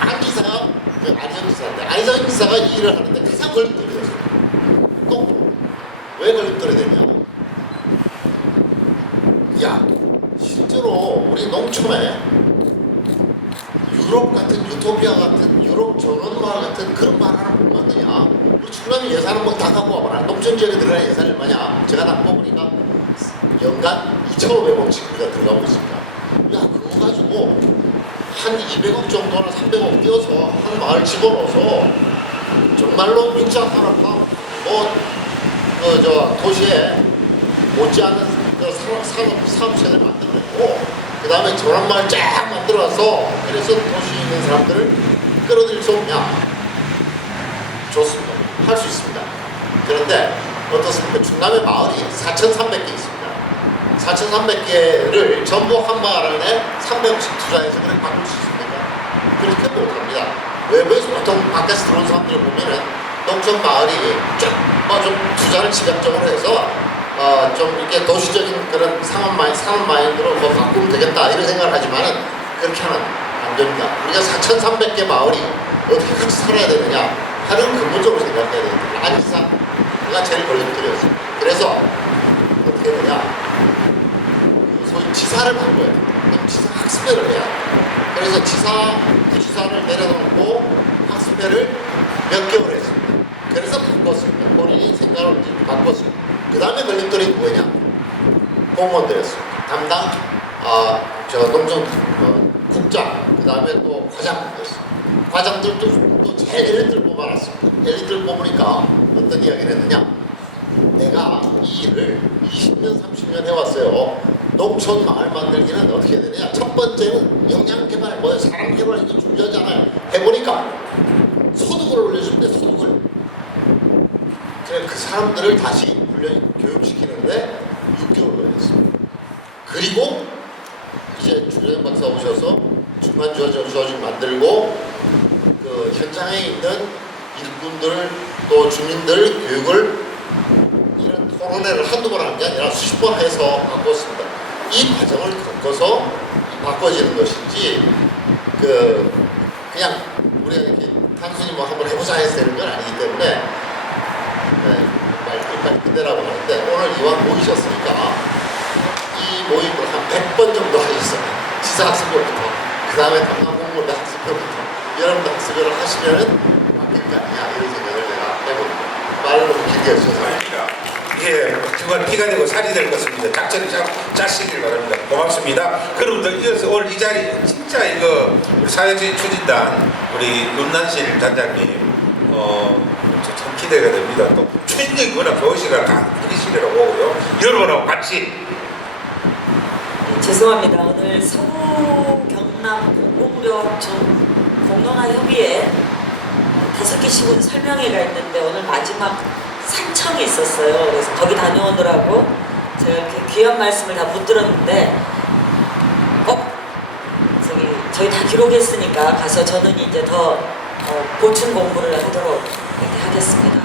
안희정 지사인데 안희정 지사가 이 일을 하는데 가장 걸림돌이었어요. 또 왜 걸림돌이 되냐? 야, 실제로 우리 농촌에 유럽 같은 유토피아 같은 유럽 전원마을 같은 그런 말 하나 못 만드냐? 우리 충남이 예산은 뭐 다 갖고 와봐라. 농촌 지역에 들어가는 예산이 얼마냐? 제가 다 뽑으니까 연간 2,500억씩 우리가 들어가고 있습니다. 야, 그거 가지고 한 200억 정도나 300억 띄어서 한 마을 집어넣어서 정말로 육상 산업화 도시에 못지않은 사업체를 만들어내고 그 다음에 전원마을 쫙 만들어서 그래서 도시에 있는 사람들을 끌어들일 수 없냐? 좋습니다. 할 수 있습니다. 그런데 어떻습니까? 충남의 마을이 4,300개 있습니다. 4,300개를 전부 한 마을 안에 300억씩 투자해서 그렇게 바꿀 수 있습니까? 그렇게 못합니다. 외부에서 보통 밖에서 들어온 사람들을 보면은 농촌 마을이 좀 투자를 지각적으로 해서 좀 이렇게 도시적인 그런 상업 마인드로 뭐 바꾸면 되겠다 이런 생각을 하지만은 그렇게 하면 안 됩니다. 우리가 4,300개 마을이 어떻게 같이 살아야 되느냐 하는 근본적으로 생각해야 되거든요. 안희사가 제일 걸림돌이었어요. 그래서 어떻게 되냐? 소위 지사를 바꿔야 돼요. 지사 학습회를 해야 돼요. 그래서 부지사를 내려놓고 학습회를 몇 개월 했습니다. 그래서 바꿨습니다. 본인이 생각을 바꿨습니다. 그 다음에 걸림돌이 뭐냐? 공무원들이었습니다. 담당 농촌 국장, 그 다음에 또 과장이었습니다. 과장들도 또 제일 엘리트를 뽑아놨습니다. 엘리트를 뽑으니까 어떤 이야기를 했느냐? 내가 이 일을 20년, 30년 해왔어요. 농촌 마을 만들기는 어떻게 되느냐? 첫 번째는 역량개발, 사람 개발 이거 중요하잖아요. 해보니까 소득을 올려주는데 소득을. 그래 그 사람들을 다시 교육시키는데 6개월 걸렸습니다. 그리고 이제 주영 박사 오셔서 중간 조직 만들고 그 현장에 있는 일꾼들 또 주민들 교육을 이런 토론회를 한두 번 한 게 아니라 수십 번 해서 바꿨습니다. 이 과정을 겪어서 바꿔지는 것이지 그냥 우리가 이렇게 단순히 뭐 한번 해보자 해서 되는 건 아니기 때문에 말끝까지 끝내라고 하는데 오늘 이왕 모이셨으니까 이 모임을 한 100번 정도 하셨어요. 지사학습부터 그 다음에 관광 한국어를 학습해보고 여러분도 학습을 하시면은 바뀔 거 아니야 이런 생각을 내가 해봅니다. 말을 너무 길게 해주셔서. 예, 정말 피가 되고 살이 될 것입니다. 작전을 짜시길 바랍니다. 고맙습니다. 그럼 이어서 오늘 이 자리 진짜 이거 우리 사회주의 추진단 우리 윤난실 단장님 참 기대가 됩니다. 또 추진력이 워낙 좋으시라 다 이리시라고 보고요. 여러분하고 같이 죄송합니다. 오늘 서구 경남 공공무료학촌 공론화협의회 5개 시군 설명회가 있는데 오늘 마지막 산청이 있었어요. 그래서 거기 다녀오느라고 제가 이렇게 귀한 말씀을 다 못 들었는데 꼭 저희 다 기록했으니까 가서 저는 이제 더 보충 공부를 하도록 이렇게 하겠습니다.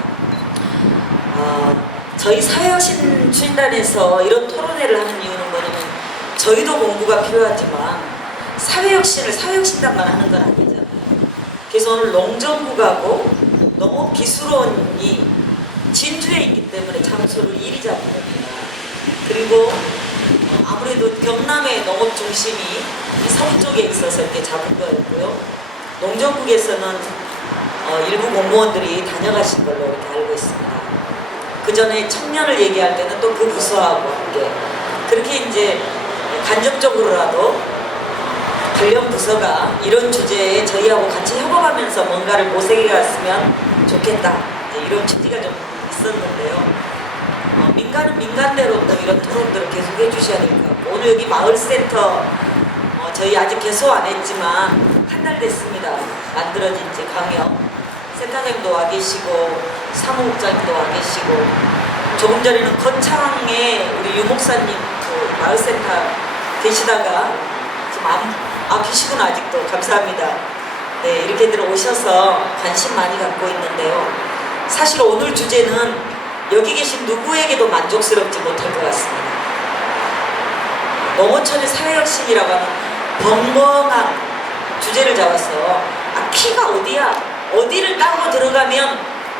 저희 사회혁신 추진단에서 이런 토론회를 하는 이유는 뭐냐면 저희도 공부가 필요하지만 사회혁신단만 하는 건 아니잖아요. 그래서 오늘 농정국하고 너무 기술원이 진주에 있기 때문에 장소를 이리 잡은 겁니다. 그리고 아무래도 경남의 농업 중심이 이 서부 쪽에 있어서 이렇게 잡은 거였고요. 농정국에서는 일부 공무원들이 다녀가신 걸로 이렇게 알고 있습니다. 그 전에 청년을 얘기할 때는 또 그 부서하고 함께 그렇게 이제 간접적으로라도 관련 부서가 이런 주제에 저희하고 같이 협업하면서 뭔가를 모색해 갔으면 좋겠다. 이런 취지가 좀 있었는데요. 민간은 민간대로 또 이런 토론들을 계속 해주셔야 될 것 같고 오늘 여기 마을센터 저희 아직 개소 안 했지만 한 달 됐습니다. 만들어진 지 광역 센터장님도 와 계시고 사무국장님도 와 계시고 조금 전에는 거창에 우리 유 목사님 그 마을센터 계시다가 지금 계시구나 아직도 감사합니다. 네 이렇게들 오셔서 관심 많이 갖고 있는데요. 사실 오늘 주제는 여기 계신 누구에게도 만족스럽지 못할 것 같습니다. 농어촌의 사회혁신이라고 하는 벙벙한 주제를 잡아서 키가 어디야? 어디를 따고 들어가면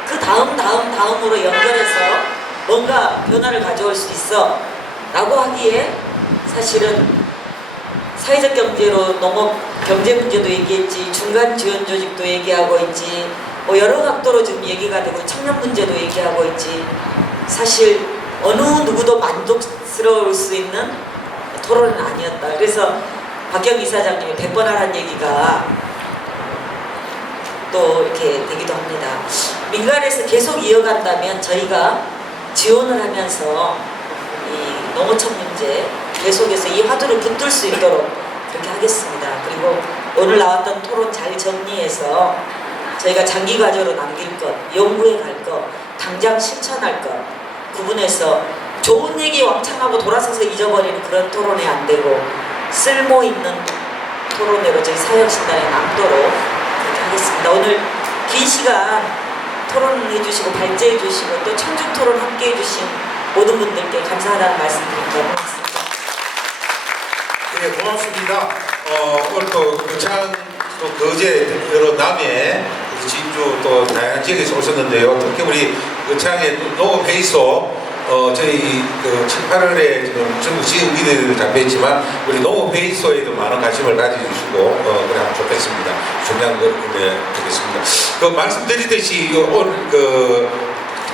그 다음으로 연결해서 뭔가 변화를 가져올 수 있어 라고 하기에 사실은 사회적 경제로 농업 경제 문제도 얘기했지 중간 지원 조직도 얘기하고 있지 여러 각도로 지금 얘기가 되고 청년 문제도 얘기하고 있지 사실 어느 누구도 만족스러울 수 있는 토론은 아니었다. 그래서 박경 이사장님이 100번 하라는 얘기가 또 이렇게 되기도 합니다. 민간에서 계속 이어간다면 저희가 지원을 하면서 이 농어촌 문제 계속해서 이 화두를 붙들 수 있도록 그렇게 하겠습니다. 그리고 오늘 나왔던 토론 잘 정리해서 저희가 장기 과제로 남길 것, 연구해 갈 것, 당장 실천할 것 구분해서 좋은 얘기 왕창하고 돌아서서 잊어버리는 그런 토론이 안 되고 쓸모 있는 토론회로 저희 사회혁신단에 남도록 그렇게 하겠습니다. 오늘 긴 시간 토론해 주시고 발제해 주시고 또 청중 토론 함께 해 주신 모든 분들께 감사하다는 말씀드립니다. 네, 고맙습니다. 오늘 또 거창 또 거제 여러 남해 진주 또 다양한 지역에서 오셨는데요. 특히 우리 거창의 농업회의소 저희 그 7, 8월에 지금 전국 지역 미디어도 잡혀있지만 우리 농업회의소에도 많은 관심을 가져주시고 그러면 좋겠습니다. 중요한 거 되겠습니다. 그 말씀드리듯이 오늘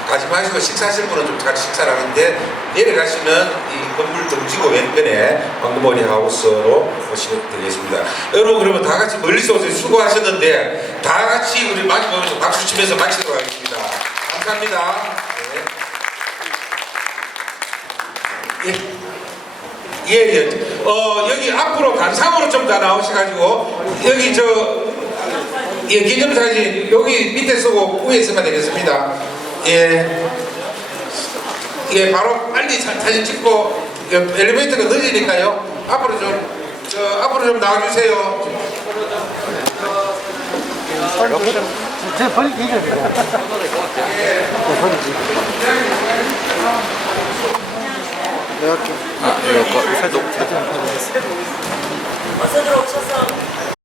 가지 마시고 식사하실 분은 좀 같이 식사를 하는데 내려가시면 이 건물 등지고 왼편에 황금머리 하우스로 오시면 되겠습니다. 여러분 그러면 다 같이 멀리서 오셔서 수고하셨는데 다 같이 우리 마주보면서 박수 치면서 마치도록 하겠습니다. 감사합니다. 예. 여기 앞으로 단상으로 좀 더 나오셔가지고 여기 기념사진 여기 밑에 쓰고 위에 쓰면 되겠습니다. 예, 바로 빨리 사진 찍고 엘리베이터가 늦으니까요. 앞으로 좀 나와주세요. 제가 빨리 얘기해야 돼요. 내가 할게. 어서 들어오셔서